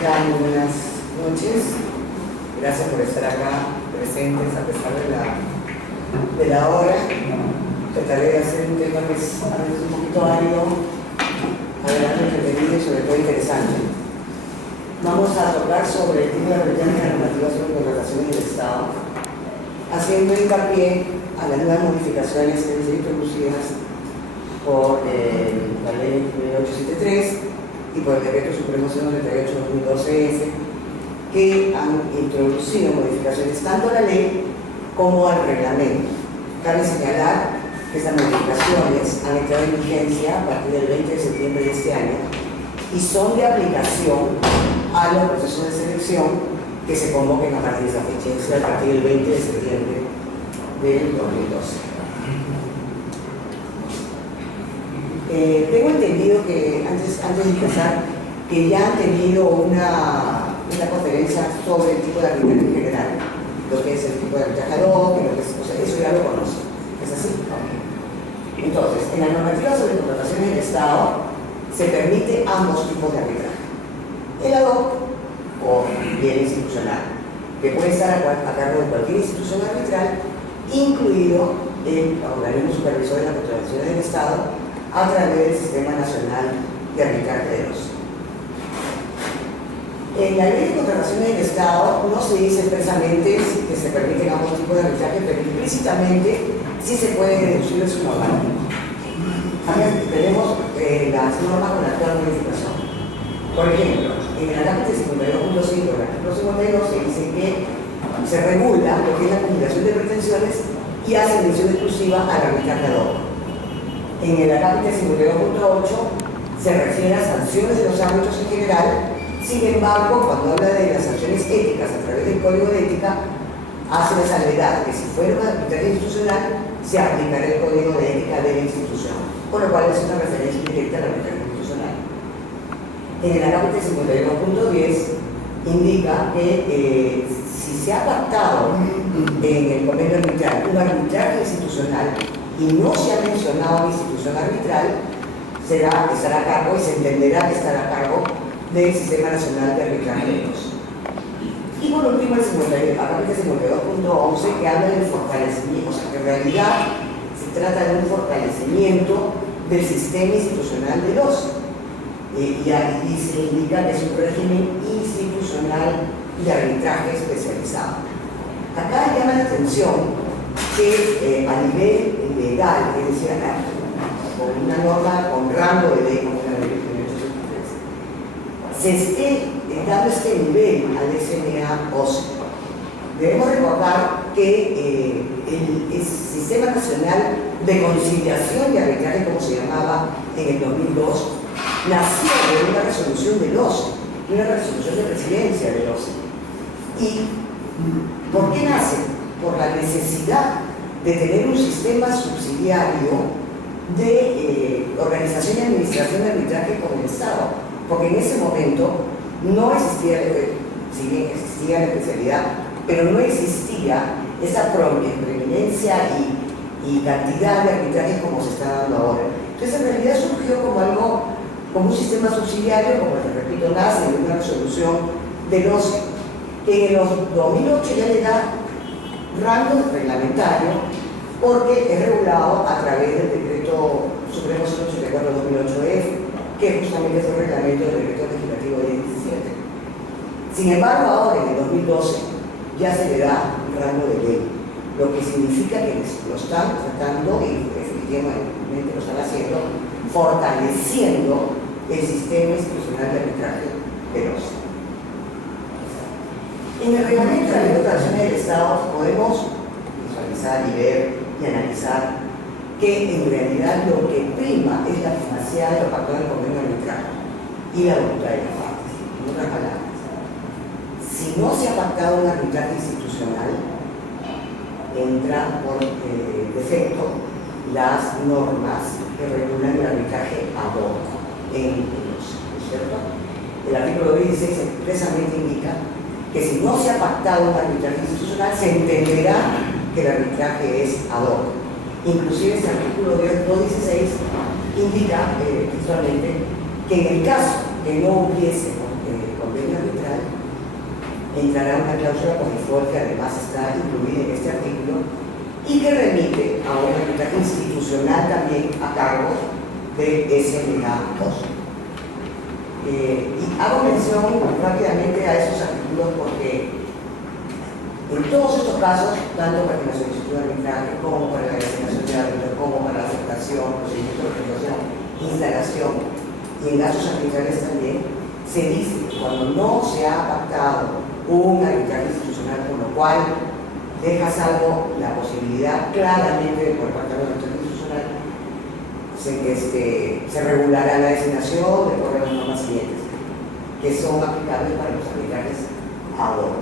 tal? Muy buenas noches. Gracias por estar acá presentes a pesar de la hora. Trataré de hacer un tema que es a veces un poquito árido, adelante entretenido y sobre todo interesante. Vamos a tocar sobre el tipo de revisiones normativas sobre contrataciones del Estado, haciendo hincapié a las nuevas modificaciones que han sido introducidas por la ley 873 y por el Decreto Supremo 138/2012 que han introducido modificaciones tanto a la ley como al reglamento. Cabe señalar que estas modificaciones han entrado en vigencia a partir del 20 de septiembre de este año y son de aplicación a los procesos de selección que se convoquen a partir de esa fecha, es decir, a partir del 20 de septiembre del 2012. Tengo entendido que, antes de empezar, que ya han tenido una conferencia sobre el tipo de arbitraje en general, lo que es el tipo de arbitraje ad hoc, eso ya lo conocen. ¿Es así? Okay. Entonces, en la normativa sobre contrataciones del Estado se permite ambos tipos de arbitraje. El ad hoc o bien institucional, que puede estar a cargo de cualquier institución arbitral, incluido el organismo supervisor de las contrataciones del Estado, a través del Sistema Nacional de Arbitraje de los. En la ley de contrataciones del Estado no se dice expresamente que se permiten ambos tipos de arbitraje, pero implícitamente sí se puede deducir de su normativa. Tenemos las normas con la actual modificación. Por ejemplo, en el acápite 52.5 del artículo 52 se dice que se regula lo que es la acumulación de pretensiones y hace mención exclusiva al arbitraje ad hoc. En el acápite 52.8 se refiere a sanciones de los árbitros en general. Sin embargo, cuando habla de las sanciones éticas a través del Código de Ética, hace la salvedad que si fuera un arbitraje institucional, se aplicará el Código de Ética de la institución, con lo cual es una referencia directa al arbitraje institucional. En el acápite 52.10 indica que si se ha pactado en el convenio arbitral un arbitraje institucional y no se ha mencionado una institución arbitral, estará a cargo y se entenderá que estará a cargo del Sistema Nacional de Arbitraje de los. Y por último, el acápite 52.11 que habla del fortalecimiento, o sea que en realidad se trata de un fortalecimiento del sistema institucional de los. Y se indica que es un régimen institucional de arbitraje especializado. Acá llama la atención que a nivel legal, es decir, con una norma con rango de ley como la ley de 873, se esté dando este nivel al SMA 11. Debemos recordar que el Sistema Nacional de Conciliación y Arbitraje, como se llamaba en el 2002, nació de una resolución del OCE, de una resolución de presidencia del OCE. ¿Y por qué nace? Por la necesidad de tener un sistema subsidiario de organización y administración de arbitraje con el Estado, porque en ese momento no existía, si bien existía la especialidad, pero no existía esa prominencia y cantidad de arbitrajes como se está dando ahora. Entonces en realidad surgió como un sistema subsidiario, como les repito, nace de una resolución del OCE, que en el 2008 ya le da rango reglamentario porque es regulado a través del Decreto Supremo 184/2008-F, que justamente es el reglamento del Decreto Legislativo de 17. Sin embargo, ahora en el 2012 ya se le da un rango de ley, lo que significa que lo están tratando y efectivamente lo están haciendo, fortaleciendo el sistema institucional de arbitraje de los. En el reglamento de la ley de contrataciones del Estado podemos visualizar y ver y analizar que en realidad lo que prima es la primacidad de los factores del convenio arbitral y la voluntad de las partes. En otras palabras, si no se ha pactado un arbitraje institucional, entra por defecto las normas que regulan el arbitraje ad hoc en los, ¿cierto? El artículo 16 expresamente indica que si no se ha pactado un arbitraje institucional, se entenderá que el arbitraje es ad hoc. Inclusive este artículo 216 indica textualmente que en el caso que no hubiese convenio arbitral, entrará una cláusula por default que además está incluida en este artículo y que remite a un arbitraje institucional también a cargo de SMA 2. Y hago mención rápidamente a esos artículos porque en todos estos casos, tanto para la solicitud de arbitraje como para la designación de árbitro, como para la aceptación, procedimiento de organización, instalación y en casos arbitrales también, se dice que cuando no se ha pactado un arbitraje institucional, con lo cual deja salvo la posibilidad claramente de poder pactar un arbitraje institucional, se regulará la designación de acuerdo a las normas siguientes, que son aplicables para los arbitrajes ad hoc.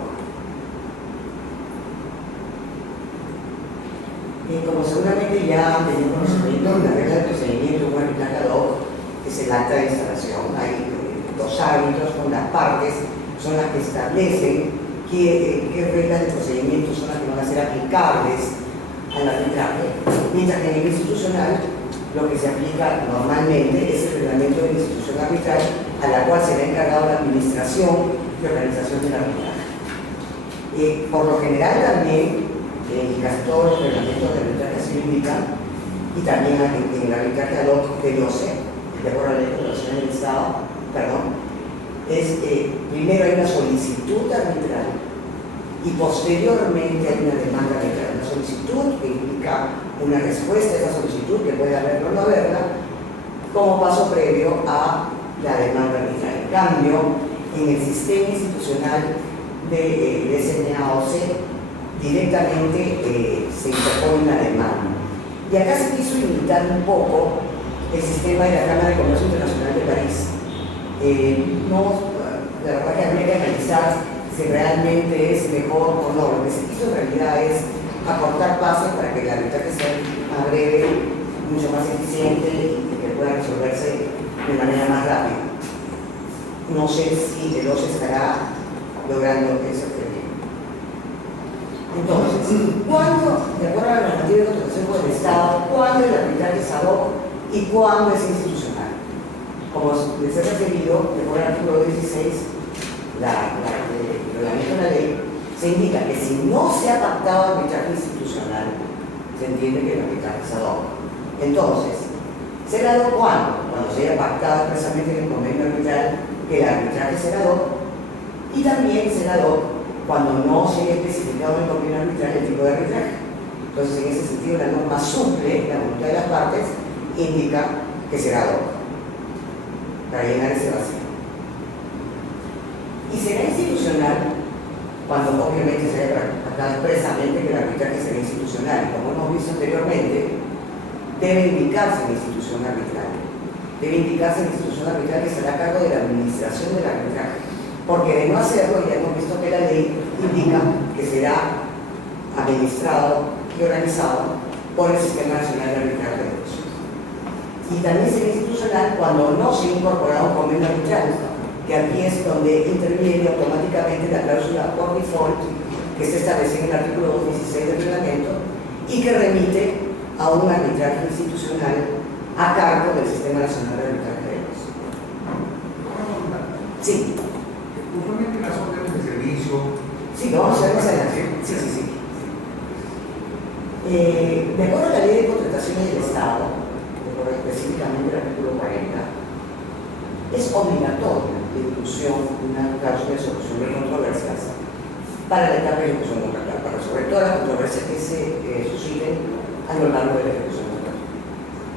Como seguramente ya han tenido conocimiento, la regla de procedimiento de un arbitraje ad hoc es el acta de instalación. Hay los árbitros con las partes, son las que establecen qué reglas de procedimiento son las que van a ser aplicables al arbitraje, mientras que a nivel institucional lo que se aplica normalmente es el reglamento de la institución arbitral, a la cual se le ha encargado la administración y organización del arbitraje. Por lo general también, en casi todos los reglamentos de arbitraje se indican, y también en el arbitraje ad hoc de OCE, de acuerdo a la ley de relación del Estado, es primero hay una solicitud arbitral y posteriormente hay una demanda arbitral. Una solicitud que implica una respuesta a esa solicitud, que puede haberla o no haberla, como paso previo a la demanda arbitral. En cambio, en el sistema institucional de SMA OCE, directamente se interpone una demanda. Y acá se quiso imitar un poco el sistema de la Cámara de Comercio Internacional de París. La verdad que habría que analizar si realmente es mejor o no. Lo que se quiso en realidad es acortar pasos para que el arbitraje sea más breve, mucho más eficiente y que pueda resolverse de manera más rápida. No sé si el OCE estará logrando ese objetivo. Entonces, ¿cuándo, de acuerdo a la normativa de contratación por el Estado, cuándo el arbitraje es ad hoc y cuándo es institucional? Como les he referido, de acuerdo al artículo 16, el reglamento de la ley, se indica que si no se ha pactado arbitraje institucional, se entiende que el arbitraje es ad hoc. Entonces, ¿será ad hoc cuándo? Cuando se haya pactado expresamente en el convenio arbitral que el arbitraje será ad hoc, y también será ad hoc cuando no se haya especificado en el convenio arbitral el tipo de arbitraje. Entonces, en ese sentido, la norma suple la voluntad de las partes, indica que será ad hoc, para llenar ese vacío. Y será institucional cuando obviamente se haya pactado expresamente que el arbitraje será institucional. Y como hemos visto anteriormente, debe indicarse en la institución arbitral. Debe indicarse en la institución arbitral que estará a cargo de la administración del arbitraje. Porque de no hacerlo, ya hemos visto que la ley indica que será administrado y organizado por el Sistema Nacional de Arbitraje de Derechos. Y también será institucional cuando no se ha incorporado un convenio arbitral, que aquí es donde interviene automáticamente la cláusula por default que está establecida en el artículo 216 del reglamento y que remite a un arbitraje institucional a cargo del Sistema Nacional de Arbitraje de Derechos. Sí. Usualmente las órdenes de servicio. Sí, lo vamos a ver más adelante. Sí. De acuerdo a la ley de contrataciones del Estado, de acuerdo específicamente al artículo 40, es obligatoria la inclusión de una cláusula de solución de controversias para la etapa de ejecución contractual, para resolver todas las controversias que se susciten a lo largo de la ejecución contractual.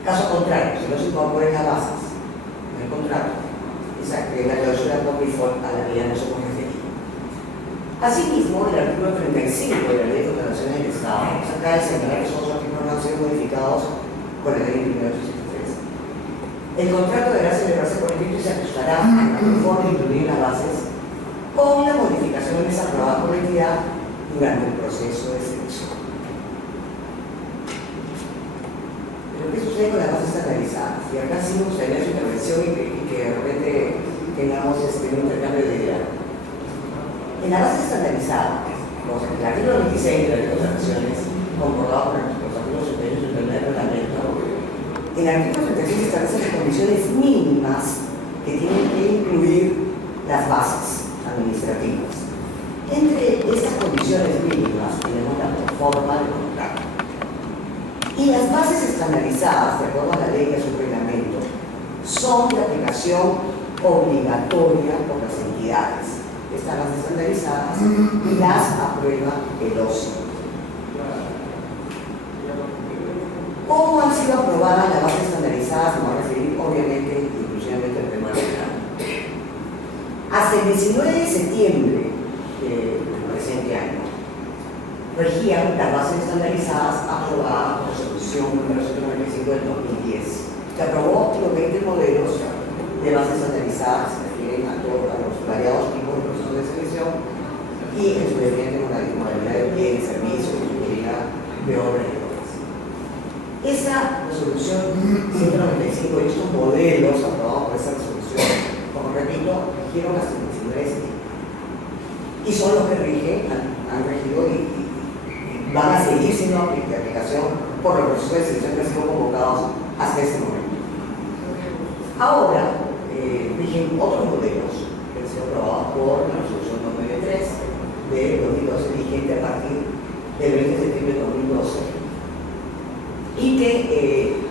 Caso contrario, si no se incorporan las bases del contrato, la cláusula por default a la que ya no somos referidos. Asimismo, el artículo 35 de la Ley de Contrataciones del Estado se acaba de señalar que esos artículos no han sido modificados con la Ley de 1983. El contrato deberá celebrarse por escrito y se ajustará a la conforme incluir las bases con las modificaciones aprobadas por la entidad durante el proceso de selección. Pero ¿qué sucede con las bases estandarizadas? Y acá sí me gustaría su intervención y que de repente tengamos un intercambio de ideas. En la base estandarizada, el artículo 26 de la Ley de Contrataciones, concordado con los artículos superiores del primer reglamento, el artículo 36 establece las condiciones mínimas que tienen que incluir las bases administrativas. Entre estas condiciones mínimas tenemos la forma del contrato. Y las bases estandarizadas, de acuerdo a la ley y a su reglamento, son de aplicación obligatoria por las entidades. Están las estandarizadas y las aprueba el OSI. ¿Cómo han sido aprobadas las bases estandarizadas? Me voy a referir, obviamente, inclusivamente al tema legal. Hasta el 19 de septiembre del presente año, regían las bases estandarizadas aprobadas por resolución número 195 del 2010. Se aprobó los 20 modelos de bases estandarizadas, se refieren a todos los variados tipos de procesos de selección y en su definición modalidad de bienes, servicios, categoría de obras y obras. Esa resolución 195 y estos modelos aprobados por esa resolución, como repito, regieron hasta el 19 de septiembre. Y son los que rigen, han regido y van a seguir siendo de aplicación por los procesos de selección que han sido convocados hasta ese momento. Ahora, rigen otros modelos que han sido aprobados por la resolución 293 de 2012, vigente a partir del 20 de septiembre de 2012, y que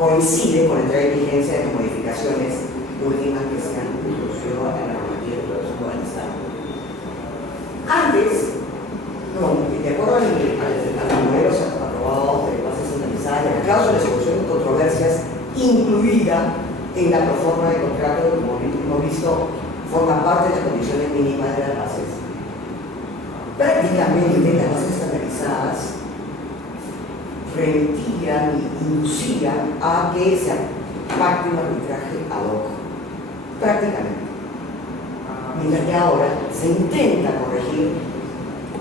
coincide con la entrada en vigencia de las modificaciones últimas que se han introducido en la normativa de protección del Estado. Antes, de acuerdo a los modelos aprobados de bases estandarizadas, la cláusula de solución de controversias incluida en la proforma de contrato, como hemos visto, forma parte de las condiciones mínimas de las bases. Prácticamente las bases estandarizadas remitían y inducían a que se pacte un arbitraje ad hoc. Prácticamente. Mientras que ahora se intenta corregir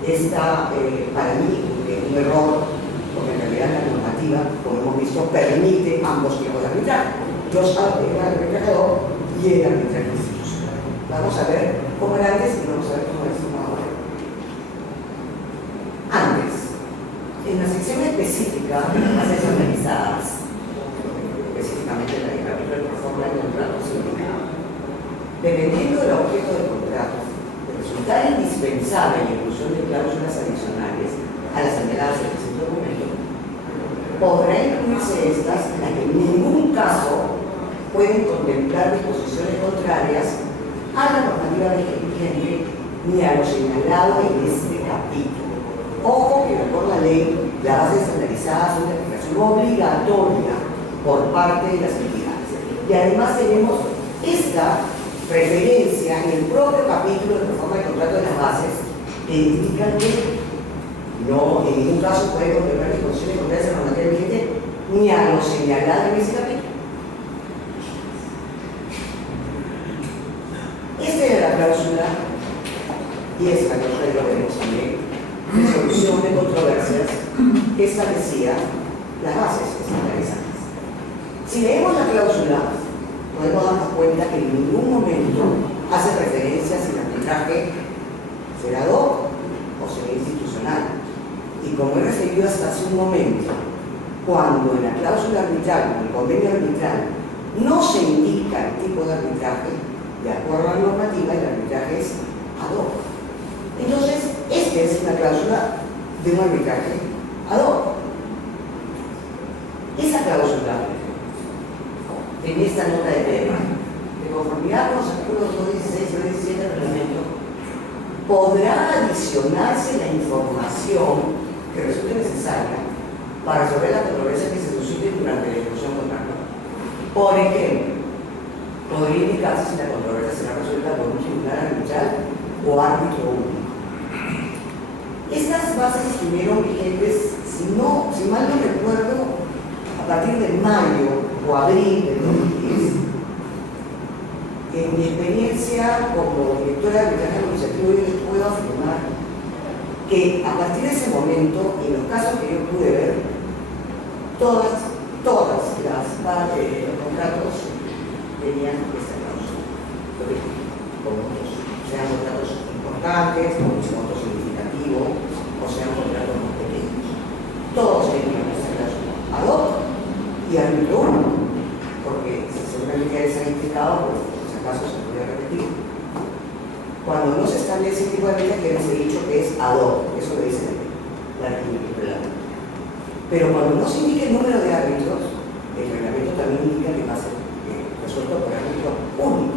esta, para mí, un error, porque en realidad la normativa, como hemos visto, permite ambos tipos de arbitraje. El arbitraje ad hoc y el arbitraje institucional. Vamos a ver cómo era antes y vamos a ver cómo es ahora. Antes, en la sección específica de las bases estandarizadas, específicamente en el capítulo de proforma de contrato, se indicaba, dependiendo del objeto del contrato, de resultar indispensable la inclusión de cláusulas adicionales a las señaladas en el presente documento, podrá incluirse estas en las que en ningún caso pueden contemplar disposiciones contrarias a la normativa vigente ni a lo señalado en este capítulo. Ojo que, de acuerdo a la ley, las bases estandarizadas son de aplicación obligatoria por parte de las entidades. Y además tenemos esta referencia en el propio capítulo de proforma de contrato de las bases que indican que no, en ningún caso puede contemplar disposiciones contrarias a la normativa vigente ni a lo señalado en ese capítulo. Esta era la cláusula, y es la cláusula que lo tenemos también, de solución de controversias que establecía las bases estandarizadas. Si leemos la cláusula, podemos darnos cuenta que en ningún momento hace referencia a si el arbitraje será ad hoc o será institucional. Y como he referido hasta hace un momento, cuando en la cláusula arbitral, en el convenio arbitral, no se indica el tipo de arbitraje, de acuerdo a la normativa, el arbitraje es ad hoc. Entonces, esta es una cláusula de un arbitraje ad hoc. Esa cláusula, en esta nota de tema, de conformidad con los artículos 216 y 217 del reglamento, podrá adicionarse la información que resulte necesaria para resolver la controversia que se suscite durante la ejecución contractual. Por ejemplo, podría indicarse si la controversia será resuelta por un tribunal arbitral o árbitro único. Estas bases estuvieron vigentes, si mal no recuerdo, a partir de mayo o abril del 2010. En mi experiencia como directora de arbitraje administrativo, yo les puedo afirmar que a partir de ese momento, en los casos que yo pude ver, todas las partes de los contratos tenían esta cláusula. Sean contratos importantes, con un monto significativo, o sean contratos más pequeños. Todos tenían esta cláusula ad hoc y árbitro único, porque si seguramente ya les han indicado, pues si acaso se puede repetir. Cuando no se establece ese tipo de arbitraje, se ha dicho que es ad hoc, eso lo dice el reglamento. Pero cuando no se indica el número de árbitros, el reglamento también indica que va a ser resuelto por árbitro único,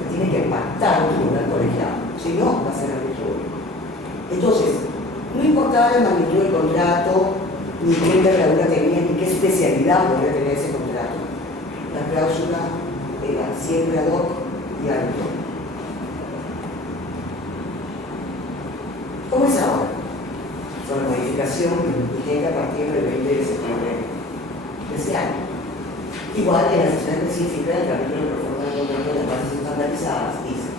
que tiene que pactar un tribunal colegiado, si no, va a ser árbitro único. Entonces, no importaba la magnitud del contrato, ni qué envergadura tenía, ni qué especialidad podría tener ese contrato. La cláusula era siempre ad hoc y árbitro. ¿Cómo es ahora? Con la modificación vigente a partir del 20 de septiembre de este año. Igual en la sección específica del capítulo de reforma del contrato de las bases estandarizadas dice: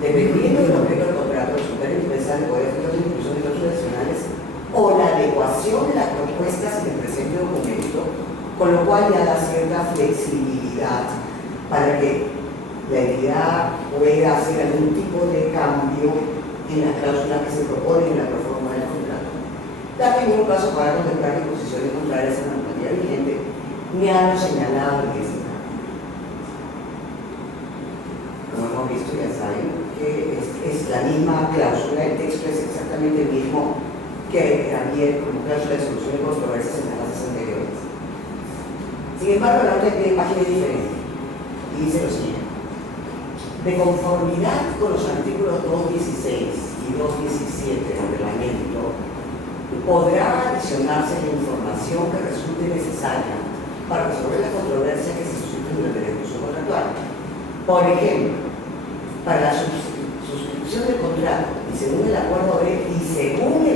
dependiendo del objeto del contrato, resultar indispensable poder efectuar la inclusión de cláusulas adicionales o la adecuación de las propuestas en el presente documento, con lo cual ya da cierta flexibilidad para que la entidad pueda hacer algún tipo de cambio en las cláusulas que se proponen en la reforma del contrato. Da que en un caso para contemplar disposiciones contrarias a la normativa vigente, me han señalado en este caso. Como hemos visto, ya saben que es la misma cláusula, el texto es exactamente el mismo que había como cláusula de solución de controversias en las bases anteriores. Sin embargo, la nota tiene páginas diferentes y dice lo siguiente: de conformidad con los artículos 216 y 217 del reglamento, podrá adicionarse la información que resulte necesaria para resolver la controversia que se suscite durante la ejecución contractual. Por ejemplo, para la suscripción del contrato y según el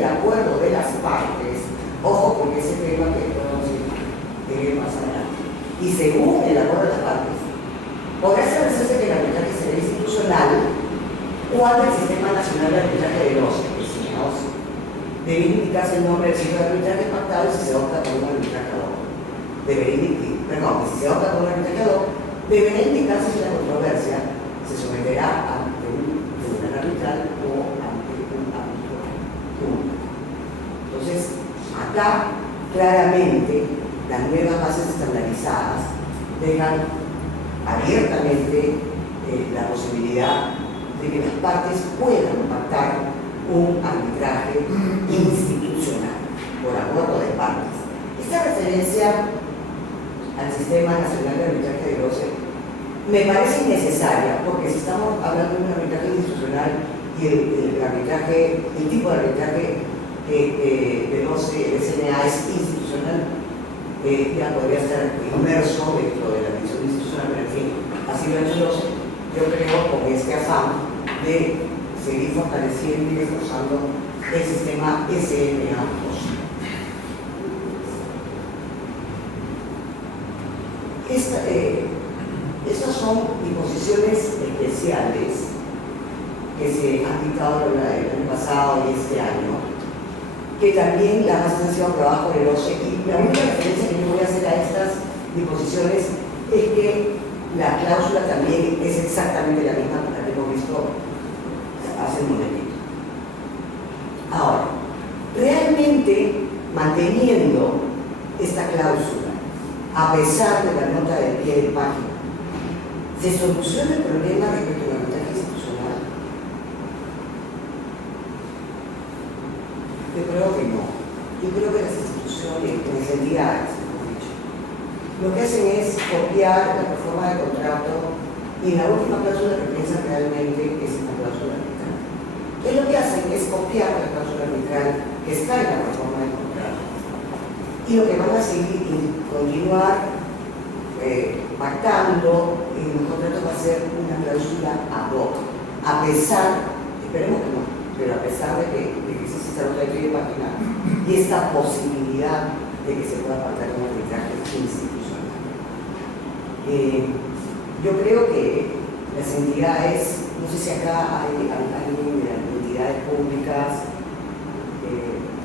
acuerdo de las partes, ojo porque ese tema que podemos ir más adelante, y según el acuerdo de las partes, podrá establecerse que el arbitraje será institucional o ante el Sistema Nacional de Arbitraje de OCE, que es la OCE. Debe indicarse el nombre del sitio de arbitraje pactado y si se opta por un arbitrador. Si se opta por un arbitrador, deberá indicarse si la controversia se someterá ante un tribunal arbitral o ante un árbitro único. Entonces, acá claramente las nuevas bases estandarizadas dejan abiertamente la posibilidad de que las partes puedan pactar un arbitraje institucional por acuerdo de partes. Esta referencia al Sistema Nacional de Arbitraje de OCE me parece innecesaria, porque si estamos hablando de un arbitraje institucional y el tipo de arbitraje del OCE, el SMA es institucional, ya podría estar inmerso dentro de la división institucional, pero en fin, así lo ha hecho el OCE. Yo creo con este afán de seguir fortaleciendo y reforzando el sistema SMA-OCE. Estas son disposiciones especiales que se han dictado el año pasado y este año, que también las bases han sido aprobadas por el OCE, y la única referencia que yo voy a hacer a estas disposiciones es que la cláusula también es exactamente la misma que la que hemos visto hace un momentito. Ahora, realmente manteniendo esta cláusula, a pesar de la nota de pie de página, ¿se soluciona el problema respecto a la arbitraje institucional? Yo creo que no. Yo creo que las instituciones, las entidades, mejor dicho, lo que hacen es copiar la reforma de contrato y la última cláusula que piensan realmente es la cláusula arbitral. ¿Qué es lo que hacen? Es copiar la cláusula arbitral que está en la reforma de contrato. Y lo que van a seguir y continuar pactando en el contrato va a ser una cláusula ad hoc, a pesar, esperemos que no, pero a pesar de que existe esta nota de pie de página y esta posibilidad de que se pueda pactar un arbitraje institucional. Yo creo que las entidades, no sé si acá hay entidades públicas,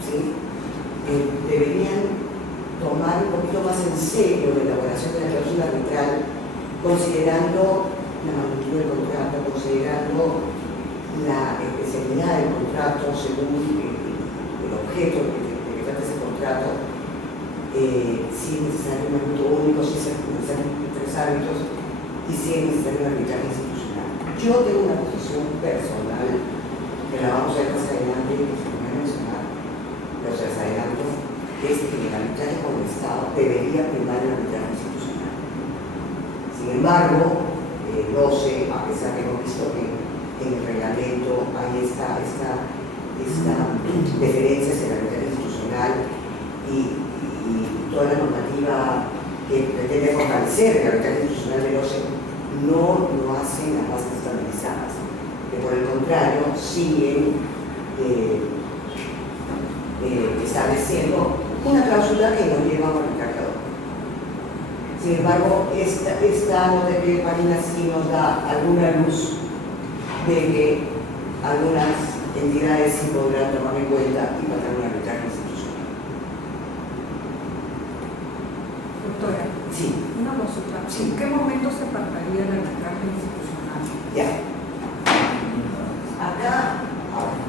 ¿sí? Deberían tomar un poquito más en serio la elaboración de la cláusula arbitral, considerando la magnitud del contrato, considerando la especialidad del contrato según el objeto de que trata ese contrato, si es necesario un árbitro único, si es necesario tres árbitros y si es necesario un arbitraje institucional. Yo tengo una posición personal que la vamos a ver más adelante y que se va a mencionar, los adelantos, que es que el arbitraje con el Estado debería primar el arbitraje institucional. Sin embargo, no sé, a pesar de que hemos visto que en el reglamento hay esta deferencia hacia el arbitraje institucional y toda la normativa que pretende fortalecer el arbitraje institucional del OCE no lo hacen las bases estabilizadas, que por el contrario siguen estableciendo una cláusula que nos lleva a un arbitraje. Sin embargo, esta nota de Pie Marina sí nos da alguna luz de que algunas entidades sí podrán tomar en cuenta y pasar un arbitraje institucional. Doctora, Sí. una consulta. Sí. ¿En qué momento se pactaría el arbitraje institucional? Ya. Acá, ahora.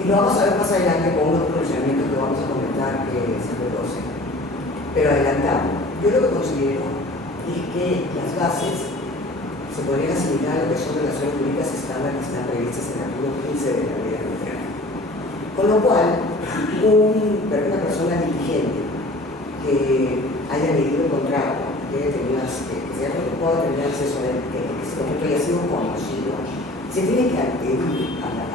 Y lo vamos a ver más adelante con unos pronunciamientos que vamos a comentar que es el 12. Pero adelantamos. Yo lo que considero es que las bases se podrían asimilar a lo que son relaciones jurídicas estándar que están previstas en el artículo 15 de la ley arbitral. Con lo cual, una persona diligente que haya leído el contrato, que se haya preocupado de tener acceso a él, que ese contrato haya sido conocido, se tiene que adherir a las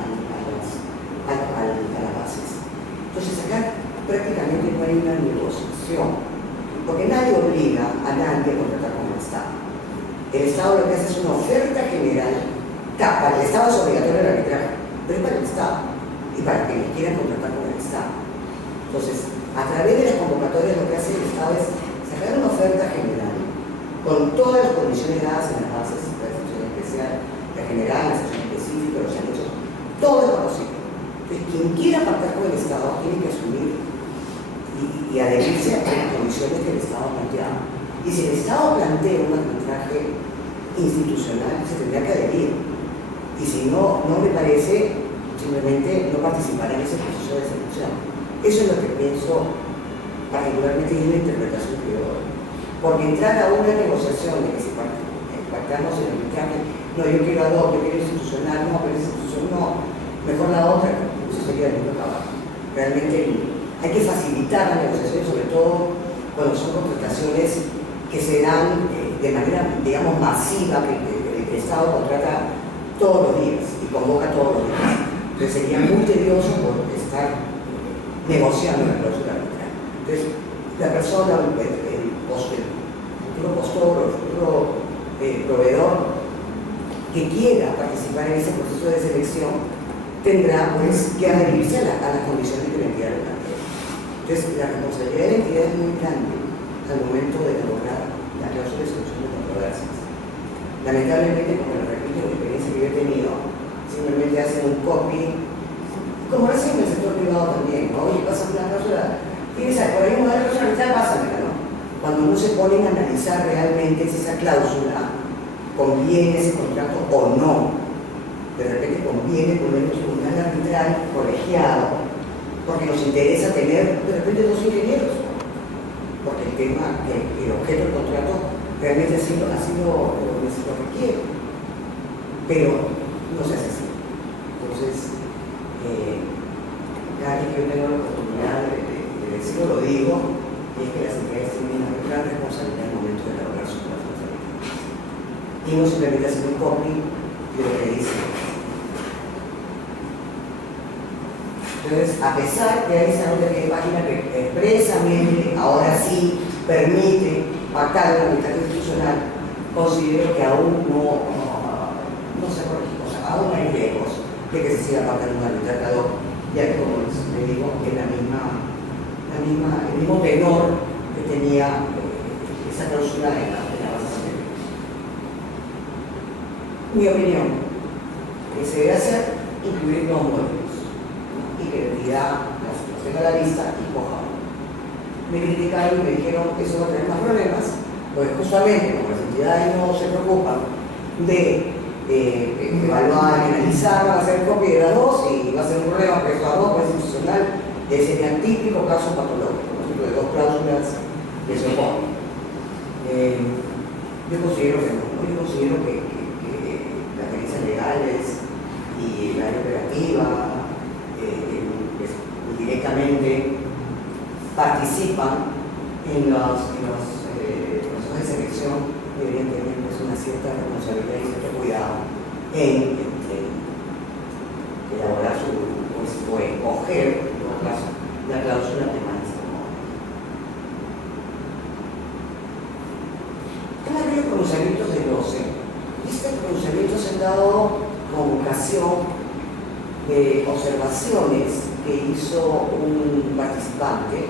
bases. Entonces, acá prácticamente no hay una negociación, porque nadie obliga a nadie a contratar con el Estado. El Estado lo que hace es una oferta general. Para el Estado es obligatorio el arbitraje, pero es para el Estado y para quienes quieran contratar con el Estado. Entonces, a través de las convocatorias lo que hace el Estado es sacar una oferta general con todas las condiciones dadas en las bases, la excepción especial, la general, la excepción específica, los anexos, todo es conocido. Entonces, quien quiera pactar con el Estado tiene que asumir y adherirse a las condiciones que el Estado planteaba. Y si el Estado plantea un arbitraje institucional, se tendrá que adherir. Y si no le parece, simplemente no participar en ese proceso de selección. Eso es lo que pienso, particularmente en una interpretación que yo doy. Porque entrar a una negociación de que si pactamos el arbitraje, no, yo quiero a dos, yo quiero institucional, no, pero esa institución no, mejor la otra, eso sería el mismo trabajo. Realmente hay que facilitar la negociación, sobre todo cuando son contrataciones que se dan de manera, digamos, masiva, que el Estado contrata todos los días y convoca todos los días. Entonces sería muy tedioso por estar negociando la cláusula arbitral. Entonces, la persona, el futuro postor o el futuro proveedor que quiera participar en ese proceso de selección tendrá pues que adherirse a las condiciones que la entidad le plantea. Entonces, la responsabilidad de la entidad es muy grande al momento de elaborar la cláusula de solución de controversias. Lamentablemente, como les repito, la experiencia que yo he tenido, simplemente hacen un copy, como lo hacen en el sector privado también, ¿no? Oye, pasa una cláusula, tienes por ahí una cláusula arbitral, pásamela, ¿no? Cuando no se ponen a analizar realmente si esa cláusula conviene ese contrato o no. De repente conviene poner un tribunal arbitral colegiado, porque nos interesa tener de repente dos ingenieros, porque el tema, el objeto del contrato realmente ha sido lo que se lo requiere, pero no se hace así. Entonces, cada vez que yo tengo la oportunidad de decirlo, lo digo, y es que las entidades tienen una gran responsabilidad en el momento de elaborar sus cláusulas arbitrales. Y no simplemente hacer un copy de lo que dice. Entonces, a pesar de esa nota de página que expresamente ahora sí permite pactar la arbitraje institucional, considero que aún no se corrige, o sea, aún hay riesgos de que se siga pactando un arbitraje, ya que, como les digo, es el mismo tenor que tenía esa cláusula en la base anterior. Mi opinión, que se debe hacer incluir los módulos y que la entidad los tenga a la lista y coja. Me criticaron y me dijeron que eso va a tener más problemas, porque justamente como las entidades no se preocupan de evaluar y analizar, van a hacer copia de las dos y va a ser un problema, porque las dos es institucional, sería el típico caso patológico, por ejemplo, de dos cláusulas que se oponen. Yo considero que no, yo considero que las agencias legales y el área operativa directamente participan en los procesos de selección, deberían tener pues, una cierta responsabilidad y cierto cuidado en elaborar o escoger, en todo caso, la cláusula de manejo. Han habido pronunciamientos de 12. Y estos pronunciamientos han dado con ocasión de observaciones que hizo un participante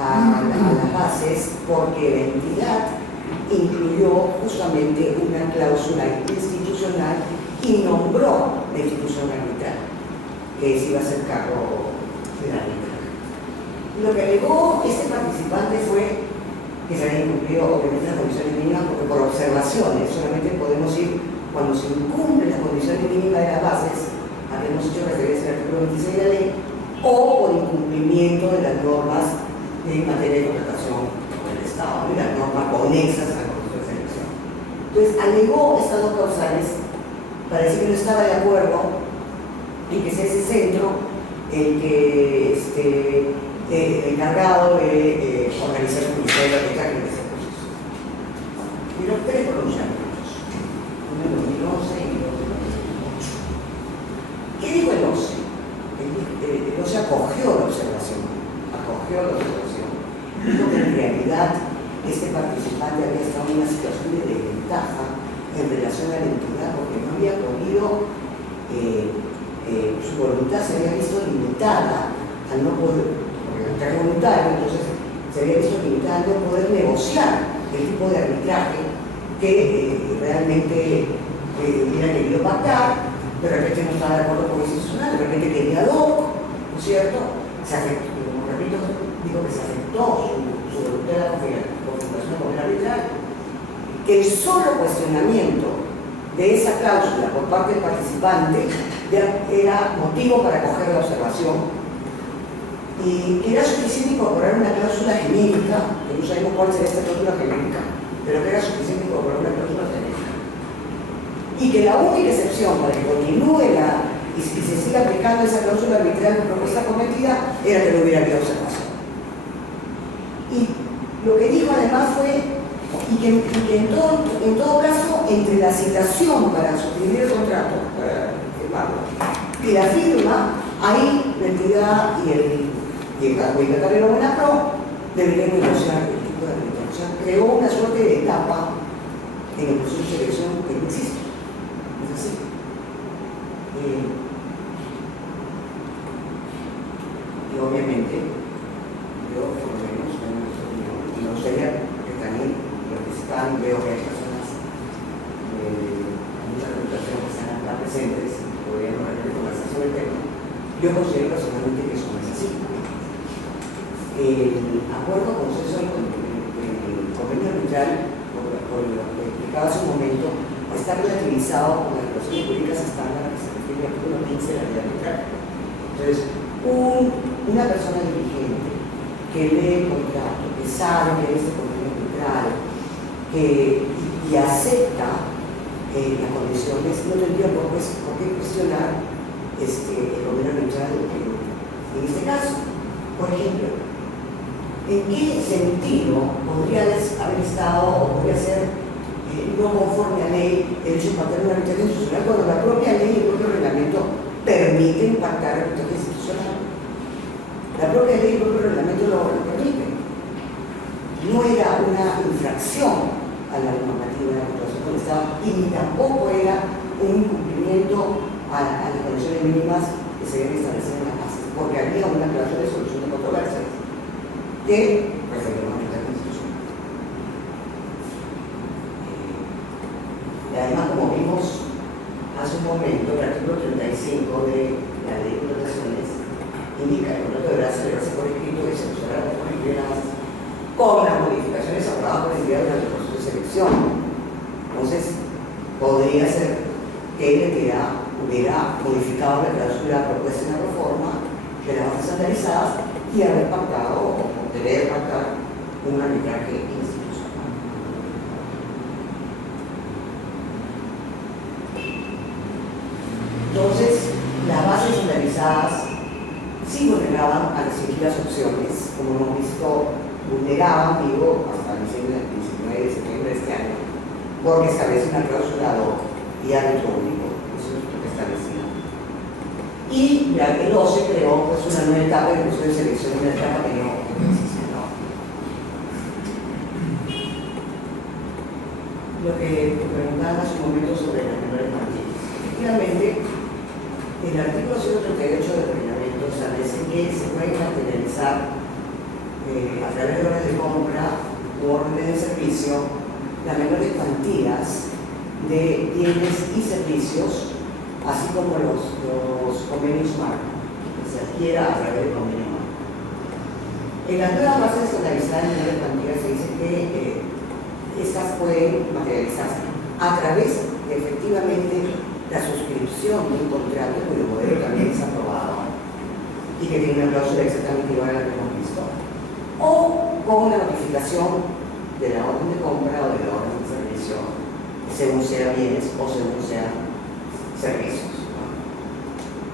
a las bases porque la entidad incluyó justamente una cláusula institucional y nombró la institución arbitral que se iba a hacer cargo de la arbitraje. Lo que alegó este participante fue que se habían incumplido obviamente las condiciones mínimas porque por observaciones solamente podemos ir cuando se incumplen las condiciones mínimas de las bases, habíamos hecho referencia al artículo 26 de la ley, o por incumplimiento de las normas en materia de contratación con el Estado, y las normas conexas a la Constitución de Selección. Entonces, alegó estas dos causales para decir que no estaba de acuerdo en que sea ese centro el que encargado de organizar el Ministerio de Arbitraje en ese proceso. Y los tres pronunciamientos, uno en 2011 y otro en 2008. ¿Qué dijo el OCE? El OCE acogió la observación. Dijo que en realidad este participante había estado en una situación de desventaja en relación a la entidad porque no había podido, su voluntad se había visto limitada al no poder, porque el traje voluntario, entonces se había visto limitada al no poder negociar el tipo de arbitraje que realmente hubiera querido pactar, pero de repente no estaba de acuerdo con el institucional, de repente quería dos, ¿no es cierto? Se afectó, como repito, digo que se afectó su voluntad de la confrontación con el arbitraje, que el solo cuestionamiento de esa cláusula por parte del participante era motivo para acoger la observación y que era suficiente incorporar una cláusula genérica, que no sabemos cuál sería esta cláusula genérica, pero que era suficiente incorporar una cláusula genérica. Y que la única excepción para que continúe y se siga aplicando esa cláusula arbitral de propuesta cometida era que no hubiera habido observación. Y lo que dijo además fue y que en todo caso, entre la citación para suscribir el contrato, para firmarlo, y la firma, ahí la entidad y el adjudicatario de la buena pro deberían negociar el tipo de arbitraje. O sea, creó una suerte de etapa en el proceso de selección que no existe. Es así. Y obviamente, yo por lo menos tengo esta opinión, y me gustaría que también participan, veo que hay personas de mucha reputación que están acá presentes y podrían haber conversación sobre el tema. Yo considero personalmente que eso no es así. El acuerdo consenso del convenio arbitral, por lo que explicaba hace un momento, está relativizado con las relaciones jurídicas estándar que se refiere al artículo 15 de la ley arbitral. Entonces, una persona dirigente que lee el contrato, que sabe que es este convenio arbitral, y acepta las condiciones, no tendría por qué cuestionar el convenio arbitral en este caso. Por ejemplo, ¿en qué sentido podría haber estado o podría ser no conforme a ley el hecho de pactar una arbitraje institucional cuando la propia ley y el propio reglamento permiten pactar arbitraje institucional? La propia ley y el propio reglamento lo permiten. No era una infracción a la normativa de la actuación del Estado y ni tampoco era un incumplimiento a las condiciones mínimas que se deben establecer en la base, porque había una cláusula de solución de controversias que refería a una institucional. Y además, como vimos hace un momento, el artículo 35 de la ley de contrataciones indica que el contrato deberá celebrarse por escrito y se resolverá por escrito con las modificaciones aprobadas por el día durante el proceso de selección. Entonces, podría ser que la entidad hubiera modificado la cláusula propuesta en la reforma de las bases analizadas y haber pactado o deber pactar un arbitraje institucional. realizadas sí vulneraban a las seguidas opciones, como hemos visto, vulneraban, digo, hasta el 19 de septiembre de este año, porque establece una cláusula y árbitro único, eso es lo que establecía. Y el 12 creó pues, una nueva etapa de proceso de selección, una etapa que no existe, ¿no? Lo que te preguntaban hace un momento sobre las menores partidas. Efectivamente, el artículo 138 del reglamento establece que se pueden materializar a través de órdenes de compra u órdenes de servicio las menores cuantías de bienes y servicios, así como los convenios marco, que se adquiera a través del convenio marco. En las nuevas bases estandarizadas de menores cuantías se dice que estas pueden materializarse a través de efectivamente la suscripción de un contrato cuyo modelo también es aprobado y que tiene una cláusula exactamente igual a la que hemos visto, o con la notificación de la orden de compra o de la orden de servicio, según sea bienes o según sean servicios, ¿no?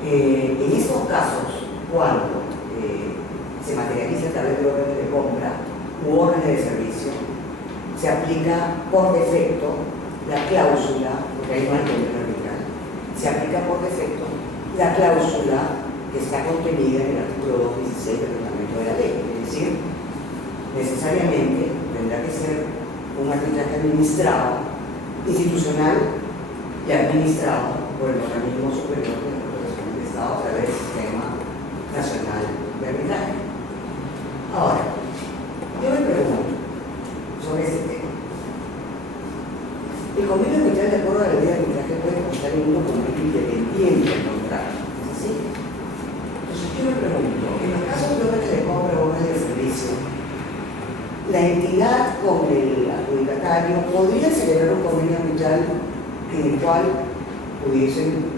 En estos casos, cuando se materializa a través de órdenes de compra u órdenes de servicio, se aplica por defecto la cláusula, porque ahí no hay convenio arbitral, se aplica por defecto la cláusula que está contenida en el artículo 216 del reglamento de la ley, es decir, necesariamente tendrá que ser un arbitraje administrado, institucional y administrado por el organismo superior de la protección del Estado a través del Sistema Nacional de Arbitraje. Ahora, yo me pregunto sobre este tema. El convenio arbitral de acuerdo a la ley de arbitraje puede constar en un documento independiente del contrato, ¿es así? Entonces yo me pregunto, en los casos de órdenes de compra o órdenes de servicio, la entidad con el adjudicatario podría celebrar un convenio arbitral en el cual pudiesen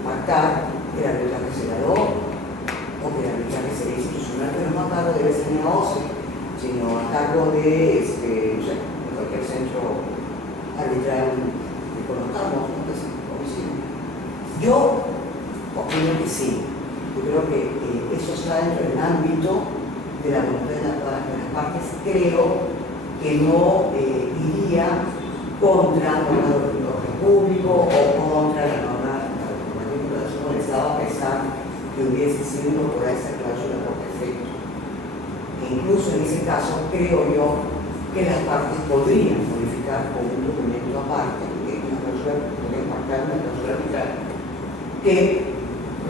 pactar que el arbitraje celador o que el arbitraje sería institucional, pero no a cargo de BCN OCE, sino a cargo de, no sé, de cualquier centro arbitral que conozcamos, ¿no? Que se conocen. Yo opino que sí. Yo creo que eso está dentro del ámbito de la voluntad de las partes. Creo que no iría contra la norma del orden público o contra la norma de regulación del Estado, a pesar que hubiese sido incorporada esa cláusula por defecto. E incluso en ese caso, creo yo que las partes podrían modificar con un documento aparte, una cláusula, podrían pactar una cláusula arbitral que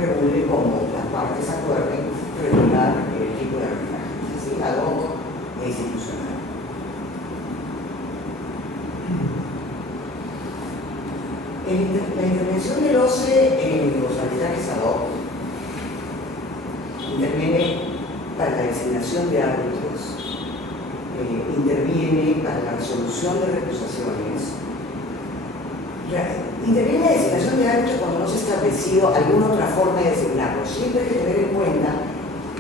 regule como las partes acuerden regular el tipo de arbitraje, es decir, ad hoc e institucional. La intervención del OCE en los arbitrajes ad hoc interviene para la designación de árbitros, interviene para la resolución de recusaciones, interviene la designación de árbitros cuando no se ha establecido alguna otra forma de designarlos. Siempre hay que tener en cuenta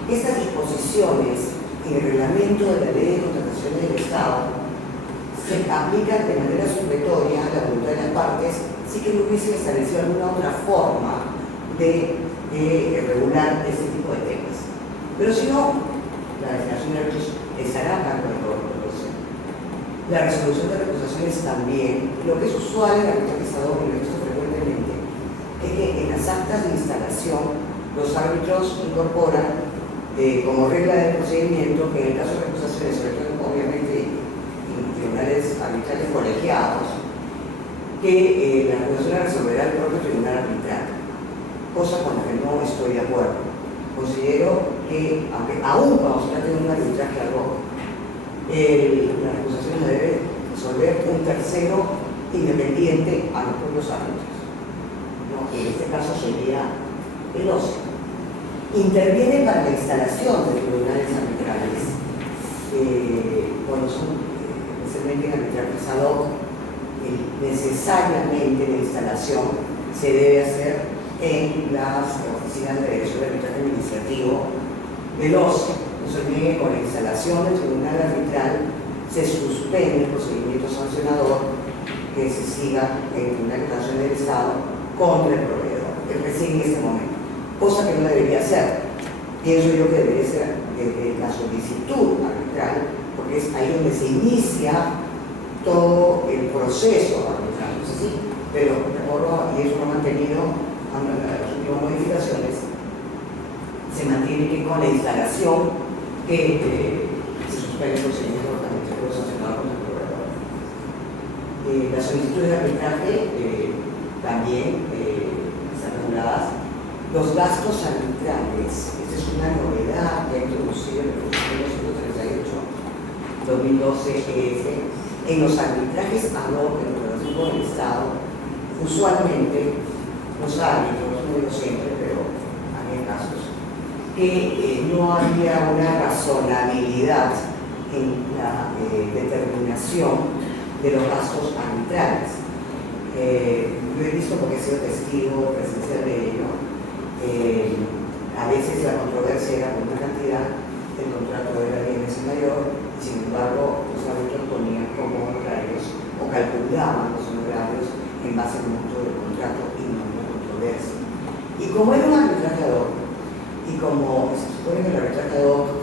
que estas disposiciones en el reglamento de la Ley de Contrataciones del Estado se aplican de manera supletoria a la voluntad de las partes, sí que no hubiesen establecido alguna otra forma de regular este tipo de temas. Pero si no, la designación de árbitros estará a cargo del órgano. La resolución de recusaciones también. Lo que es usual en el arbitraje ad hoc, y lo he visto frecuentemente, es que en las actas de instalación los árbitros incorporan como regla del procedimiento que en el caso de recusaciones, sobre todo obviamente en tribunales arbitrales colegiados, que la recusación la resolverá el propio tribunal arbitral, cosa con la que no estoy de acuerdo. Considero que, aún cuando se trata de un arbitraje ad hoc, la recusación la debe resolver un tercero independiente a los propios árbitros, ¿no? En este caso sería el OCE. Interviene para la instalación de tribunales arbitrales, cuando son especialmente en arbitrajes ad hoc, necesariamente la instalación se debe hacer en las oficinas de derecho de arbitraje administrativo del OCE. No se olviden que con la instalación del tribunal arbitral se suspende el procedimiento sancionador que se siga en una declaración del Estado contra el proveedor, es recién en este momento. cosa que no debería ser. Pienso yo que debería ser la solicitud arbitral, porque es ahí donde se inicia todo el proceso arbitral, no sé si, pero de acuerdo, y eso lo han mantenido en las últimas modificaciones, se mantiene que con la instalación que se suspende el procedimiento también se puede sancionar con el proveedor. Las solicitudes de arbitraje también están reguladas. Los gastos arbitrales, esta es una novedad que ha introducido el Reglamento 138-2012 EF. En los arbitrajes ad hoc en relación con el Estado, usualmente los árbitros, no digo siempre, pero hay casos, que no había una razonabilidad en la determinación de los gastos arbitrales. Yo he visto, porque he sido testigo presencial de ello, a veces la controversia era por una cantidad, el contrato era bien ese mayor, sin embargo los árbitros ponían como honorarios o calculaban los honorarios en base al monto del contrato y no una controversia. Y como era un arbitraje ad hoc, y como se supone que el arbitraje ad hoc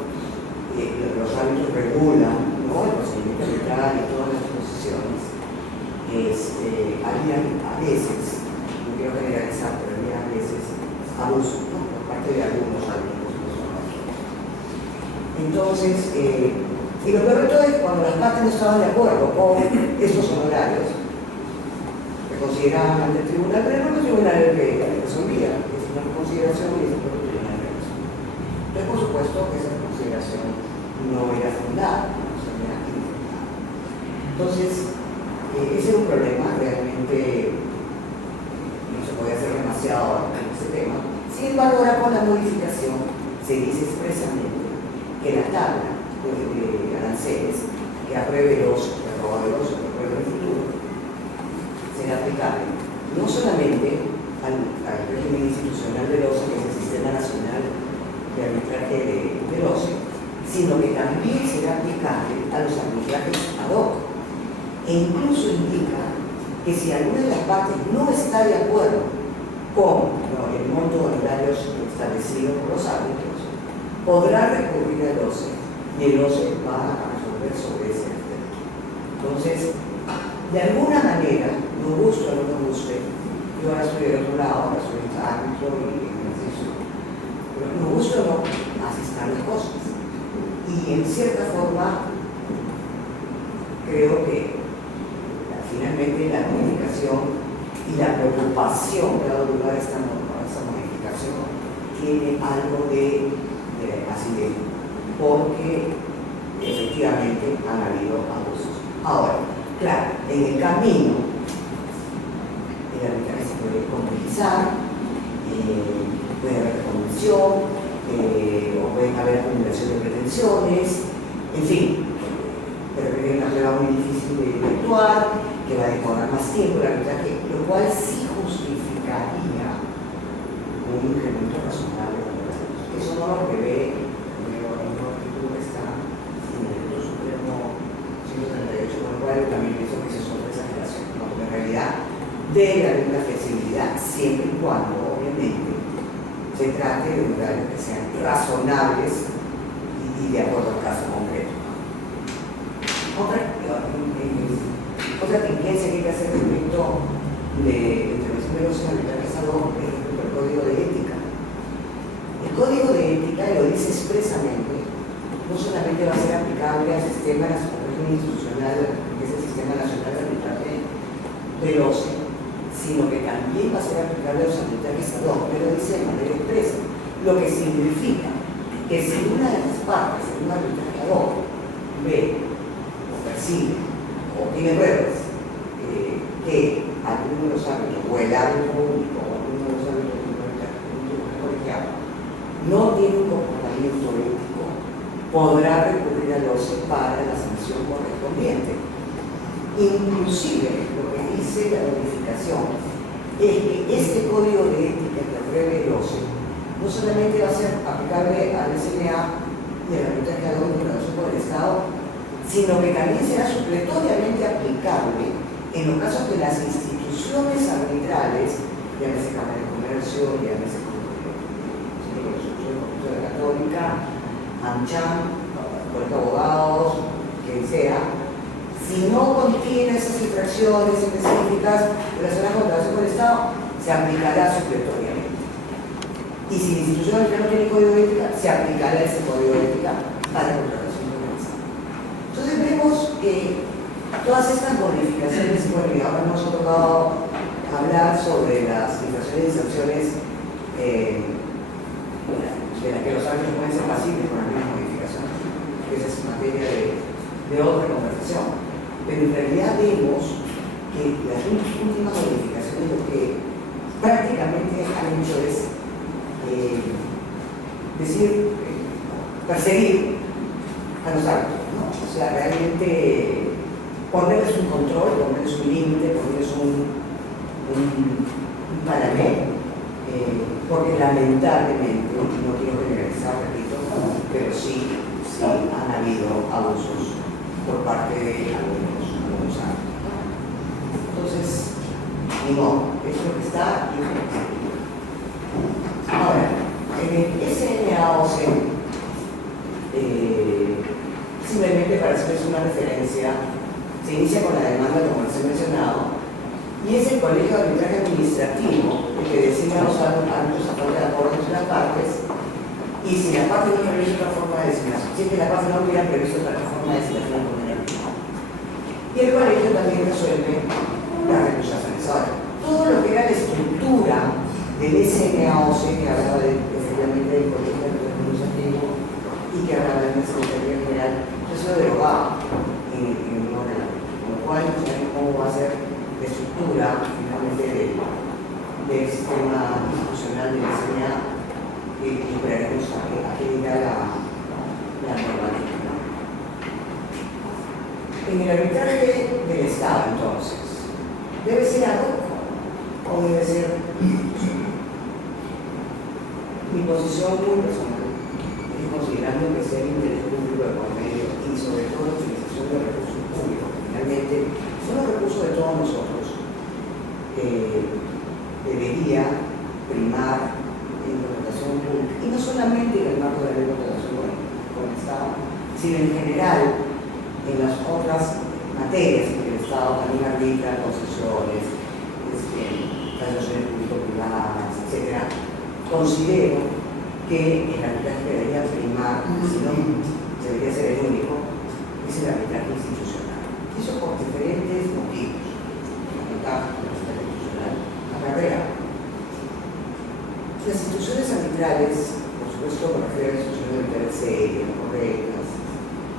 los árbitros regulan, ¿no?, el procedimiento arbitral y todas las disposiciones, había a veces, no quiero generalizar, pero había a veces abuso, ¿no?, por parte de algunos árbitros. Entonces, y lo peor de todo es cuando las partes no estaban de acuerdo con esos honorarios, que consideraban ante el tribunal, pero no el tribunal el que resolvía, es una consideración y es el propio tribunal que resolvía. Entonces, por supuesto, esa consideración no era fundada, no era infundada. Entonces, ese es un problema, realmente no se puede hacer demasiado en ese tema. Sin embargo, ahora con la modificación se dice expresamente que la tabla de aranceles que apruebe los prerrogativos o que apruebe el futuro será aplicable no solamente al régimen institucional del OCE, que es el Sistema Nacional de Arbitraje del OCE, sino que también será aplicable a los arbitrajes ad hoc. E incluso indica que si alguna de las partes no está de acuerdo con el monto de honorarios establecido por los árbitros, podrá recurrir al OCE y el OCE va a resolver sobre ese aspecto. Entonces, de alguna manera, nos guste o no nos guste, yo ahora estoy del otro lado, ahora soy árbitro y ejercicio, pero nos guste o no, así están las cosas. Y en cierta forma, creo que finalmente la modificación y la preocupación que ha dado lugar a esta modificación tiene algo de asidero, porque efectivamente han habido abusos. Ahora, claro, en el camino el arbitraje se puede complejizar, puede haber convención, o pueden haber acumulación de pretensiones, en fin, pero que es una prueba muy difícil de efectuar, que va a demorar más tiempo el arbitraje, lo cual sí justificaría un incremento razonable de los gastos. Eso no lo prevé el artículo que está en el Decreto Supremo 138, con lo cual también pienso que eso es otra exageración, ¿no? Porque en realidad debe haber una flexibilidad siempre y cuando, obviamente, se trate de horarios que sean razonables y de acuerdo al caso concreto. Otra tendencia que hay que hacer respecto de intervención de los arbitrajes ad hoc es respecto al código de ética. El código de ética lo dice expresamente, no solamente va a ser aplicable al sistema institucional, que es el Sistema Nacional de Arbitraje del OCE, sino que también va a ser aplicable a los arbitrajes ad hoc, pero dice de manera expresa, lo que significa que si una de las partes en un arbitraje ad hoc ve o percibe o tiene pruebas que alguno de los árbitros o el árbitro público o alguno de los árbitros colegiado no tiene un comportamiento ético, podrá recurrir al OCE para la sanción correspondiente. Inclusive lo que dice la notificación es que este código de ética que apruebe el OCE no solamente va a ser aplicable al SMA y a la arbitraje ad hoc en relación con el Estado, sino que también será supletoriamente aplicable en los casos que las instituciones arbitrales, llámese Cámara de Comercio, llámese los institutos de la Católica, AmCham, Colegio de Abogados, quien sea, si no contiene esas infracciones específicas relacionadas con la relación con el Estado, se aplicará supletoriamente. Y si la institución no tiene código de ética, se aplicará ese código de ética para la relación con el Estado. Entonces vemos que todas estas modificaciones, bueno, y ahora nos ha tocado hablar sobre las infracciones y sanciones de las que los árbitros pueden ser pasibles con algunas modificaciones. Esa es materia de otra conversación. Pero en realidad vemos que las últimas modificaciones lo que prácticamente han hecho es perseguir a los árbitros, ¿no? O sea, realmente ponerles un control, ponerles un límite, ponerles un parámetro, porque lamentablemente, no quiero generalizar, repito, pero sí han habido abusos por parte de algunos árbitros. Entonces, digo, es lo que está y es lo que está. Ahora, en el SNAOC, simplemente para hacerles una referencia, se inicia con la demanda, como les he mencionado, y es el Colegio de Arbitraje Administrativo el que designa a los árbitros a favor de acuerdo entre las partes, y si la parte no previsto otra forma de designación, si es que la parte no hubiera previsto otra forma de designación con el árbitro. Y el colegio también resuelve las recusaciones. Ahora, todo lo que era la estructura del SNAOC, que hablaba efectivamente del Colegio de Arbitraje Administrativo y que hablaba de la Secretaría General, eso lo derogaba en un orden, con lo cual no sabemos cómo va a ser la estructura finalmente del sistema institucional de la SNA, y esperaremos a que diga la normativa. En el arbitraje del Estado, entonces, ¿debe ser ad hoc o debe ser mi posición muy personal? Y considerando que sea el interés público de por medio y sobre todo la utilización de recursos públicos, finalmente son los recursos de todos nosotros, debería primar en la contratación pública, y no solamente en el marco de la ley de contratación con el Estado, sino en general en las otras materias en que el Estado también arbitra concesiones, transacciones público-privadas, etc. Considero que el arbitraje debería primar, si no debería ser el único, es el arbitraje institucional. Eso por diferentes motivos. La ventaja del arbitraje institucional, la carrera. Las instituciones arbitrales, por supuesto, me refiero a las instituciones arbitrales serias, correctas,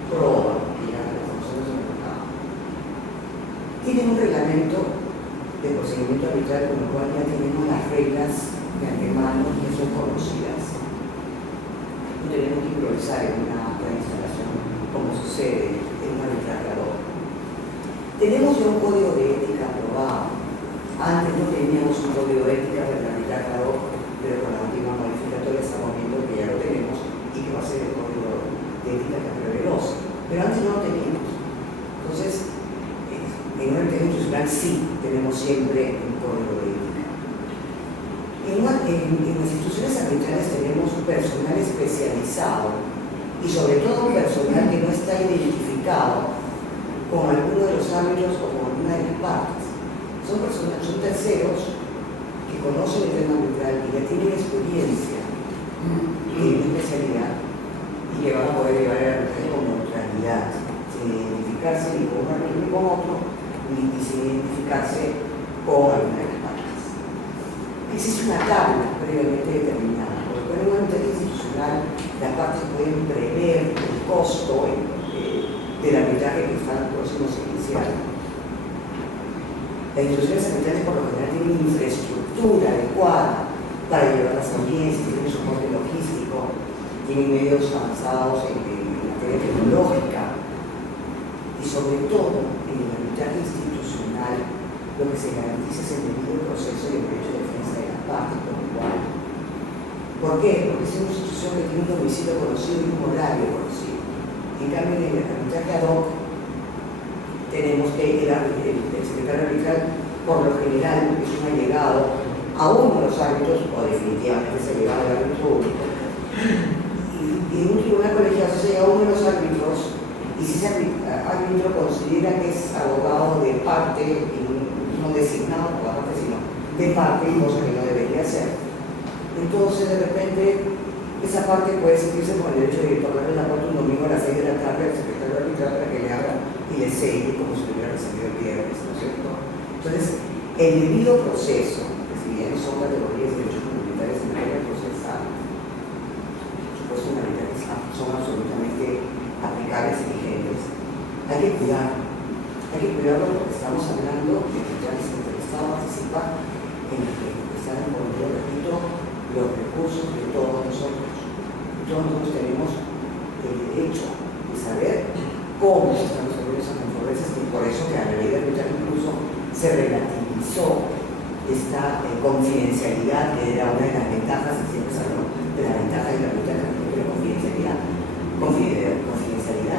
proba, que ya las conocemos en el mercado, tienen un reglamento de procedimiento arbitral con el cual ya tenemos las reglas de antemano que son conocidas. No tenemos que improvisar en una instalación como sucede en un arbitraje ad hoc. Tenemos ya un código de ética aprobado. Antes no teníamos un código de ética para el arbitraje ad hoc, pero con la última modificatoria estamos viendo que ya lo tenemos y que va a ser el código de ética que preveloz. Pero antes no lo teníamos. Entonces, en un arbitraje institucional sí tenemos siempre un código de ética. En las instituciones arbitrales tenemos personal especializado y sobre todo personal que no está identificado con alguno de los árbitros o con alguna de las partes. Son terceros que conocen el tema arbitral y que tienen experiencia en especialidad y que van a poder llevar el arbitraje con neutralidad, sin identificarse ni con uno ni con otro, ni sin identificarse con alguna de las partes. Existe una tabla previamente determinada, porque con un arbitraje institucional las partes pueden prever el costo del arbitraje que están próximos a iniciar. Las instituciones arbitrales por lo general tienen infraestructura adecuada para llevar las audiencias, tienen soporte logístico, tienen medios avanzados en materia tecnológica y sobre todo en el arbitraje institucional lo que se garantiza es el debido proceso y el derecho de defensa de las partes por igual. ¿Por qué? Porque es una institución que tiene un domicilio conocido y un horario conocido. En cambio, en el arbitraje ad hoc tenemos que el secretario arbitral, por lo general, es un allegado a uno de los árbitros, o definitivamente es allegado al árbitro público, Y en un tribunal colegiado se llega uno de los árbitros, y si ese árbitro considera que es abogado de parte, y no designado por parte, sino de parte, cosa que no debería ser, entonces de repente esa parte puede sentirse con el derecho de tocarle la puerta un domingo a las 6 de la tarde al secretario arbitral para que le abra y le selle como si lo hubiera recibido el viernes, ¿no es cierto? Entonces, el debido proceso, que si bien son categorías de derechos comunitarios en materia procesal, por supuesto, son absolutamente aplicables y vigentes, hay que cuidarlo porque estamos hablando de que ya el Estado participa en el que están envolvidos, repito, los recursos de todos nosotros. Todos nosotros tenemos el derecho de saber cómo se están resolviendo esas controversias, y por eso que a la ley de arbitraje incluso se relativizó esta confidencialidad, que era una de las ventajas, y siempre se habló de la ventaja de la arbitraje, de la confidencialidad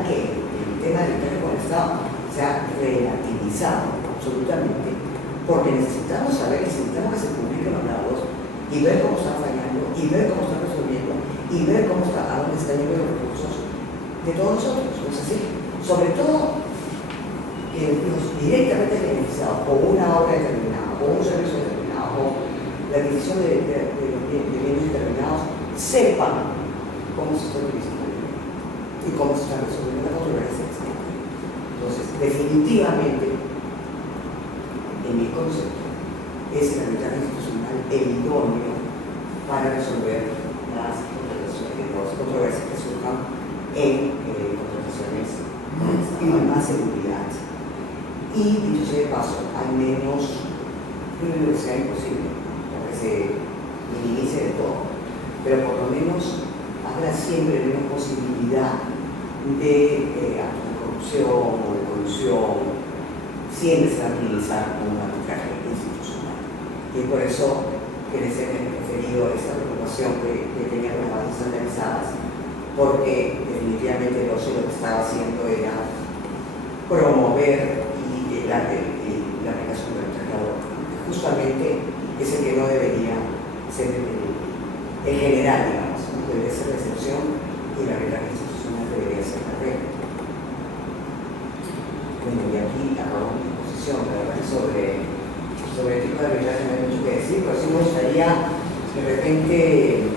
que el tema del arbitraje con el Estado se ha relativizado absolutamente, porque necesitamos saber, necesitamos que se publiquen los laudos y ver cómo están fallando, y ver cómo están resolviendo, y ver cómo está, a dónde están yendo los recursos de todos nosotros, ¿no es así? Sobre todo los directamente beneficiados por una obra determinada, por un servicio determinado, por la adquisición de bienes determinados, sepan cómo se está utilizando el dinero y cómo se está resolviendo la controversia. Entonces, definitivamente, en mi concepto, es el arbitraje institucional el idóneo para resolver las controversias que surjan en contrataciones con más seguridad. Y dicho sea de paso, al menos no sea imposible, para que se minimice de todo, pero por lo menos habrá siempre una posibilidad de actos de corrupción o de colusión, siempre se va a utilizar como un arbitraje institucional. Y por eso que les he referido esta preocupación que tenía con las bases estandarizadas, porque definitivamente lo que estaba haciendo era promover la aplicación del tratado, que justamente es el que no debería ser el general, digamos, no debería ser la excepción, y la regla institucional debería ser la regla. Bueno, y aquí acabamos mi exposición, la verdad, sobre el tipo de arbitraje no hay mucho que decir, pero sí me gustaría de repente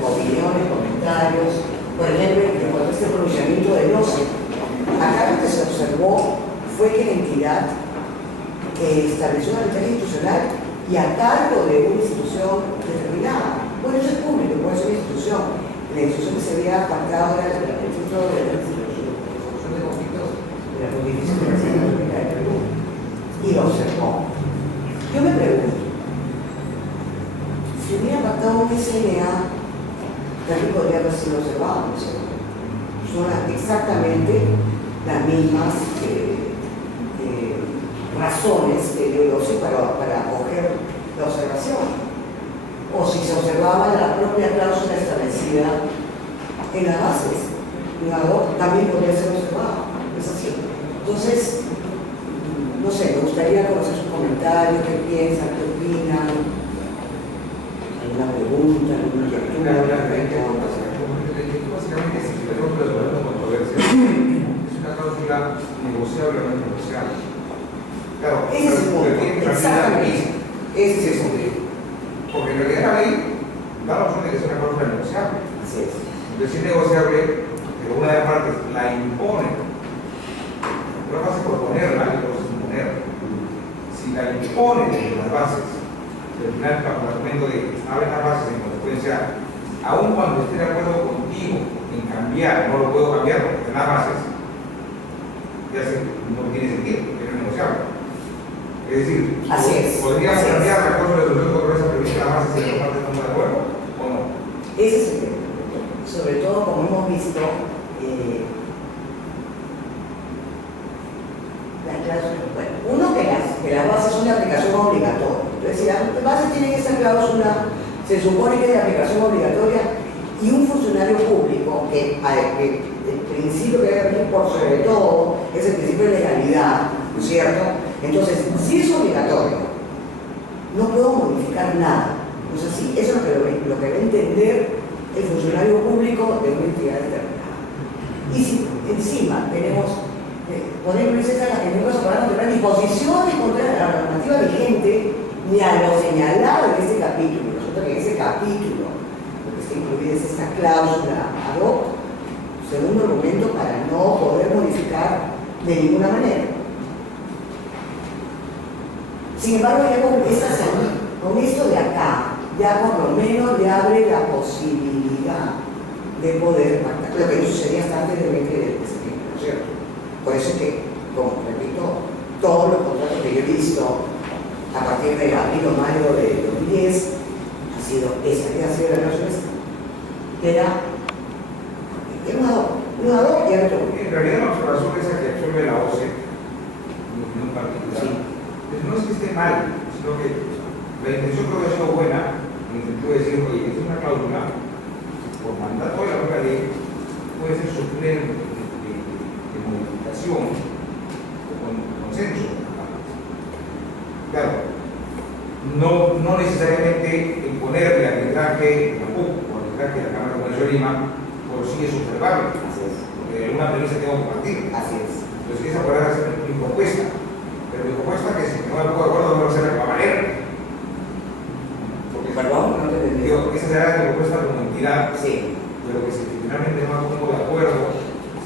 opiniones, comentarios. Por ejemplo, en cuanto a este pronunciamiento del OCE, acá lo que se observó fue que la entidad estableció una arbitraje institucional y a cargo de una institución determinada. Bueno, eso es público, puede ser una institución. La institución que se había pactado era el Centro de Resolución de Conflictos de la Pontificia Universidad de Perú, y lo observó. Yo me pregunto, si hubiera pactado un SNA, también podría haber sido observado, ¿no es cierto? Son exactamente las mismas razones que dio el OCE para acoger la observación. O si se observaba la propia cláusula establecida en las bases, también podría ser observado. Es así. Entonces, no sé, me gustaría conocer sus comentarios, qué piensan, qué opinan, alguna pregunta, alguna lectura. Básicamente, si se rompe la controversia, es una cláusula negociable o no negociable. Claro, Ese es el punto. tiene que cambiar la ley. Ese es el punto. Porque en realidad la ley da la opción de que sea una cláusula negociable. Así es. Entonces, si es negociable, pero una de las partes la impone. Una fase por ponerla, y luego sin ponerla. Si la impone desde las bases, al final, bajo el argumento de que abre las bases en consecuencia, aun cuando esté de acuerdo contigo en cambiar, no lo puedo cambiar porque están las bases, ya sé, no tiene sentido, porque no es negociable. Es decir, podríamos cambiar la cosa de solución con esa prevista de las bases si las partes están de acuerdo o no. Ese es el tema. Sobre todo, como hemos visto, las cláusulas, bueno, uno que las bases son de aplicación obligatoria. Es decir, las bases tienen esa cláusula, se supone que es de aplicación obligatoria, y un funcionario público, que el principio que debe venir por sobre todo es el principio de legalidad, ¿no es cierto? Entonces, si es obligatorio, no puedo modificar nada. No es así. Eso es lo que va a entender el funcionario público de una entidad determinada. Y si encima tenemos, ponemos licencia a las que nunca se van a tener disposiciones contra la normativa vigente, ni a lo señalado en este capítulo. Resulta que en ese capítulo lo que se incluye es esta cláusula ad hoc, segundo argumento para no poder modificar de ninguna manera. Sin embargo, ya con esto de acá, ya por lo menos le abre la posibilidad de poder pactar, lo que no sucedía hasta antes del 20 de septiembre, ¿no es cierto? Por eso es que, como repito, todos los contratos que yo he visto a partir de abril o mayo de 2010 ha sido esa, que ha sido la relación esta. Era un ad hoc y otro. En realidad la observación esa que absorbe la OCE, en mi opinión particular, pues no es que esté mal, sino que la intención creo que ha sido buena, en el sentido de decir, oye, esta es una cláusula, por mandato de la propia ley, puede ser suplente de modificación o con consenso. Claro, no necesariamente imponerle arbitraje a la PUC o arbitraje a la Cámara de Comercio de Lima, pero sí es observable, porque de alguna premisa tengo que partir. Así es. Entonces esa podrá ser mi propuesta, pero mi propuesta que si no me pongo de acuerdo no va a ser la que va a valer. Perdón, no te entendí. Digo, esa será mi propuesta como entidad, Sí. pero que si finalmente no me pongo de acuerdo,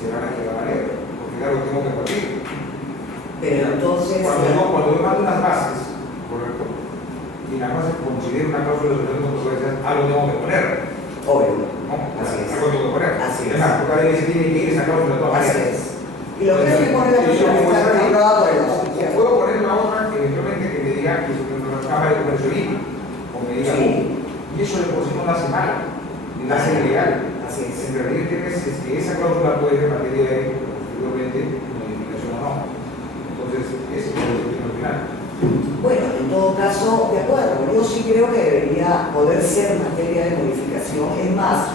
será la que va a valer, porque claro, tengo que partir. Pero entonces. Cuando yo mando unas bases, correcto, y las bases considero una cláusula de controversia, algo tengo que poner. Obvio. ¿No? Así es. Algo tengo que poner. Así es. Además, porque ahí se tiene que ir esa cláusula de todas Así maneras. es. Y lo que hay que poner la persona está regulada por el O puedo poner la otra eventualmente que me diga que es la Cámara de Comercio de Lima, o me diga, Sí. y eso de por sí no lo hace mal, ni lo hace ilegal. Así es. En realidad tienes que esa cláusula puede ser materia de posteriormente modificación o no. Entonces, ese es el objetivo final. Bueno, en todo caso, de acuerdo, yo sí creo que debería poder ser materia de modificación. Es más,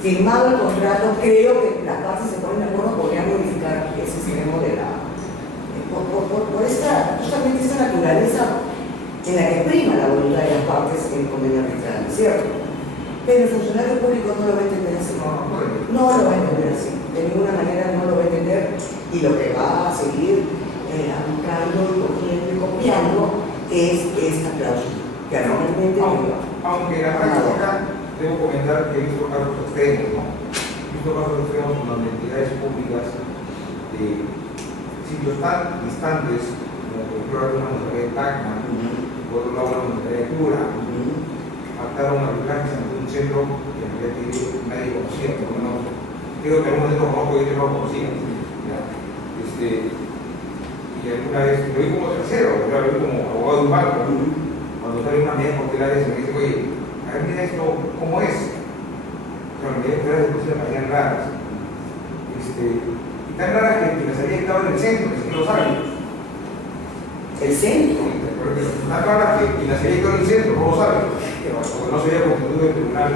firmado el contrato, creo que las partes se ponen de acuerdo, podrían modificar ese extremo de la. Por esta, justamente esta naturaleza en la que prima la voluntad de las partes en el convenio arbitral, ¿cierto? Pero el funcionario público no lo va a entender así. No lo va a entender así. De ninguna manera no lo va a entender y lo que va a seguir aplicando, cogiendo y copiando es esta cláusula. Que normalmente Aunque en la práctica debo comentar que he visto casos extremos, ¿no? He visto casos extremos donde entidades públicas de sitios tan distantes, como por ejemplo alguna municipalidad de Tacna, por otro lado la municipalidad de Cura, pactaron arbitrajes ante un centro que en realidad nadie conocía, por lo menos creo que algunos de estos conozco y otros no lo conocían. Y alguna vez lo vi como tercero, lo vi como abogado de un banco, cuando sale una medida cautelares y me dice, oye, a ver, mira esto, ¿cómo es? Claro, medidas cautelares de por sí me parecían raras. Y tan raras que me salía estaba en el centro, que sí lo saben. el centro. Tan raras que la salía estaba en el centro, no lo saben. Porque no se había constituido el tribunal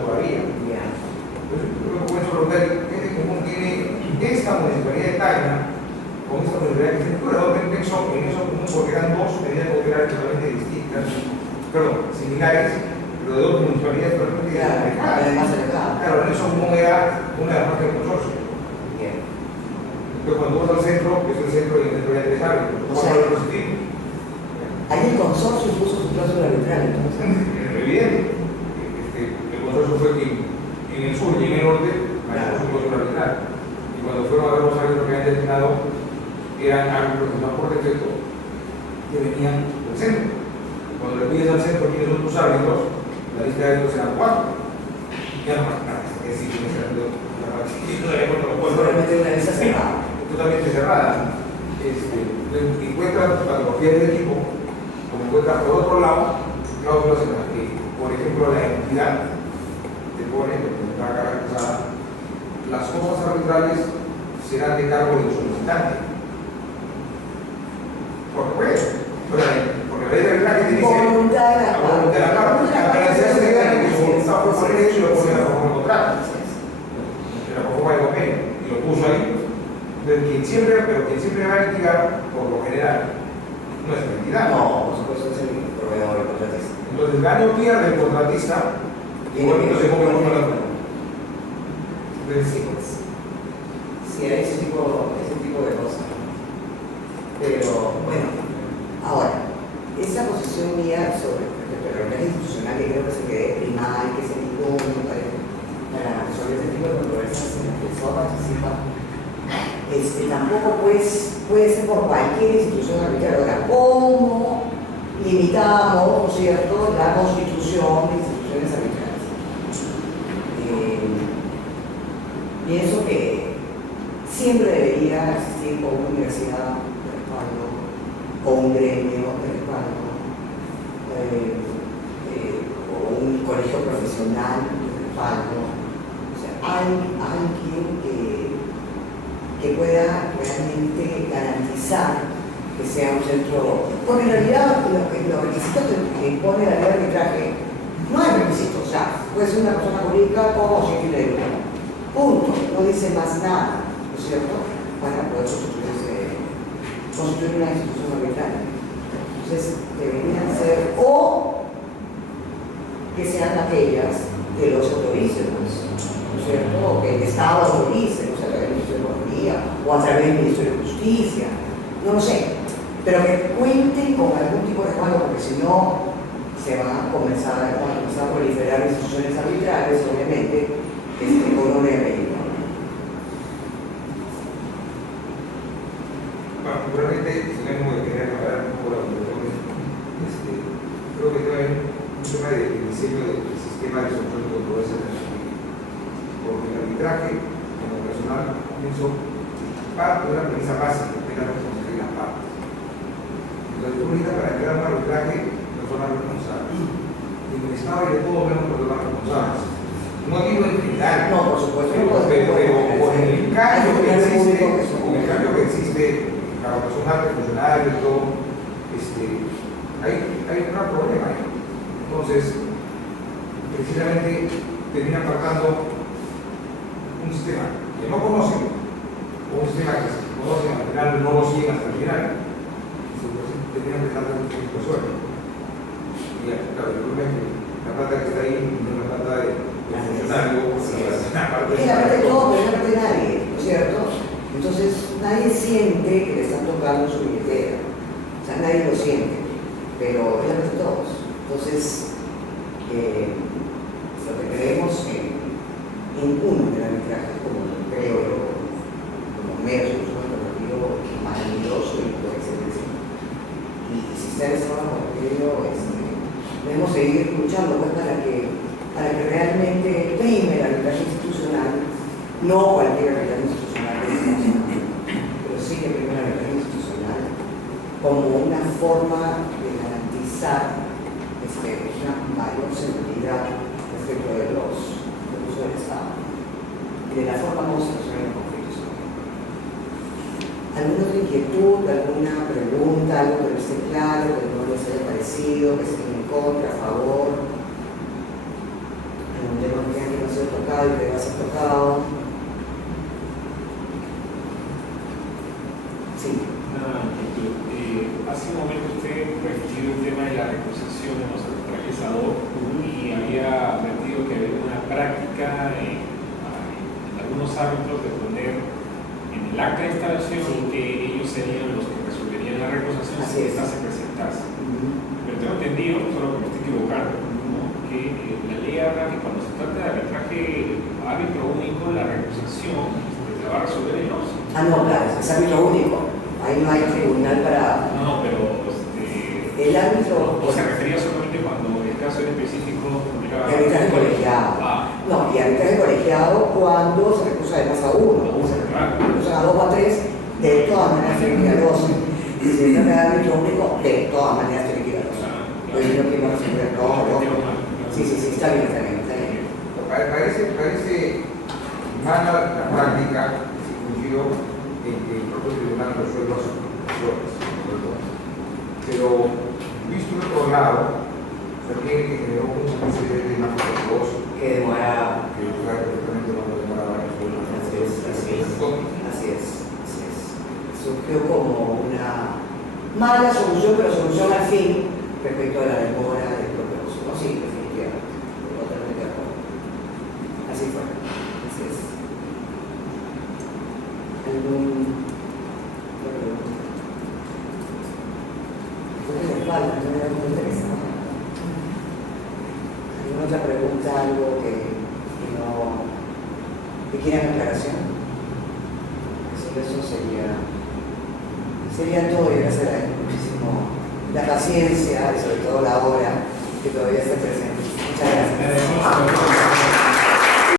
todavía. Entonces, yo me comienzo a preguntar, ¿qué de común tiene esta municipalidad de Tacna con esta municipalidad de Centura? En eso común, porque eran dos medidas cautelares totalmente distintas, perdón, similares, pero de dos municipalidades totalmente distintas. Claro, en eso común era una de las partes del consorcio. Entonces, cuando vas al centro, que es el centro y el centro ya te sabe, ahí el consorcio puso su cláusula arbitral, entonces. Evidente. El consorcio fue quien en el sur y en el norte manejó su cláusula arbitral. Y cuando fueron a ver los árbitros que habían destinado, eran árbitros que no por defecto que venían del centro. Cuando le pides al centro quiénes son tus árbitros, la lista de árbitros eran 4. Ya no más nada, es decir, que ese árbitro Seguramente una lista cerrada. totalmente cerrada. Encuentras patologías del equipo, como encuentras por otro lado cláusulas en las que, por ejemplo, la entidad te pone, porque está garantizada, las cosas arbitrales serán de cargo del solicitante. Porque puede, porque la ley de arbitraje te dice voluntad de la parte. La necesidad se da de que su voluntad fue poner eso y lo pone en la forma del contrato, en la forma del convenio, y lo puso ahí. Pero quien siempre va a litigar, por lo general, no es la entidad. No, por supuesto es el proveedor, el contratista. Entonces, gane o pierde el contratista, Igual no se ponga con la Sí, pues. Sí, hay ese tipo de cosas. Pero, bueno, ahora, esa posición mía sobre respecto a la organización institucional que creo que se quede primada y que se dijo para resolver ese tipo de controversias en las que se participa, tampoco pues, puede ser por cualquier institución arbitraria. Ahora, ¿cómo limitamos, ¿no es cierto?, la constitución de instituciones arbitrarias? Pienso que siempre debería existir o una universidad de respaldo, o un gremio de respaldo, o un colegio profesional de respaldo. O sea, alguien que pueda realmente garantizar que sea un centro. Porque en realidad los requisitos que impone la ley de arbitraje no hay requisitos. O sea, puede ser una persona jurídica como sin ley. Punto, no dice más nada, ¿no es cierto?, para poder constituir una institución arbitraria. Entonces, deberían ser, o que sean aquellas que los autoricen, ¿no es cierto?, o que el Estado autorice, o sea, a través del Ministerio de Economía, o a través del Ministerio de Justicia, no lo sé, pero que cuenten con algún tipo de respaldo, porque si no, se van a comenzar a proliferar instituciones arbitrarias, obviamente, con una ley. Particularmente, si no de querer aclarar un poco la cuestión, creo que trae un tema de diseño del sistema de solución de controversias en el jurídico. Porque el arbitraje, como personal, pienso, parte de una premisa básica de la responsabilidad de las partes. Entonces, tú necesitas para entrar a un arbitraje personas responsables. Y en el Estado hay de todo menos personas responsables. No digo en general, no, por supuesto, pero con el cambio que existe, cada personal, funcionario y todo, hay un gran problema ahí. Entonces, precisamente terminan faltando un sistema que no conocen, o un sistema que se conocen al final no lo siguen hasta el final, terminan dejando un tipo de suerte. Y claro, el problema es que la plata que está ahí no es la plata de funcionario, es la parte de todo, pero es la parte de nadie, ¿no es cierto? Entonces, nadie siente que le están tocando su billetera. O sea, nadie lo siente, pero es la parte de todos. Entonces, lo que creemos en uno del arbitraje, como creo yo, como mero solución alternativo, maravilloso y por excelencia. Y si ustedes van a debemos seguir luchando pues, para que realmente prime el arbitraje institucional, no cualquier arbitraje institucional, pero sí que prime el arbitraje institucional como una forma de garantizar una mayor seguridad respecto de los usos del Estado y de la forma como se resuelven los conflictos. ¿Alguna otra inquietud, alguna pregunta, algo que no esté claro, que no les haya parecido, que estén en contra, a favor? Un tema que no ha sido tocado y que va a ser tocado. Sí. Hace un momento usted refirió el tema de la recusación en los arbitrajes ad hoc y había advertido que había una práctica en algunos árbitros de poner en el acta de instalación que ellos serían los que resolverían la recusación si esta se presentase. Pero tengo entendido, solo que me estoy equivocando, que la ley habla que cuando se trata de arbitraje árbitro único, la recusación se va a resolver en los. No, claro, es árbitro único. Ahí no hay tribunal para. No, pero el árbitro. ¿O se refería solamente cuando el caso era específico? Arbitraje colegiado. No, y arbitraje colegiado cuando se recusa de más a uno. Se recusa a 2 o a 3, de todas maneras tiene que ir a 12. Y si se trata de árbitro único, de todas maneras tiene que ir a 12. Pues yo quiero resolver. No. Sí, está bien. Parece mala la práctica que se cumplió en que el propio tribunal resuelva sus conclusiones. Pero, visto de otro lado, también generó un precedente más poderoso que demora. Que perfectamente no demoraba en resolver. Así es. Surgió como una mala solución, pero solución al fin respecto a la demora del propio. No, sí, definitivamente. Totalmente de acuerdo. ¿Alguna otra pregunta, algo que quieran aclaración? Eso sería todo, y gracias muchísimo la paciencia y sobre todo la hora que todavía está presente. Muchas gracias.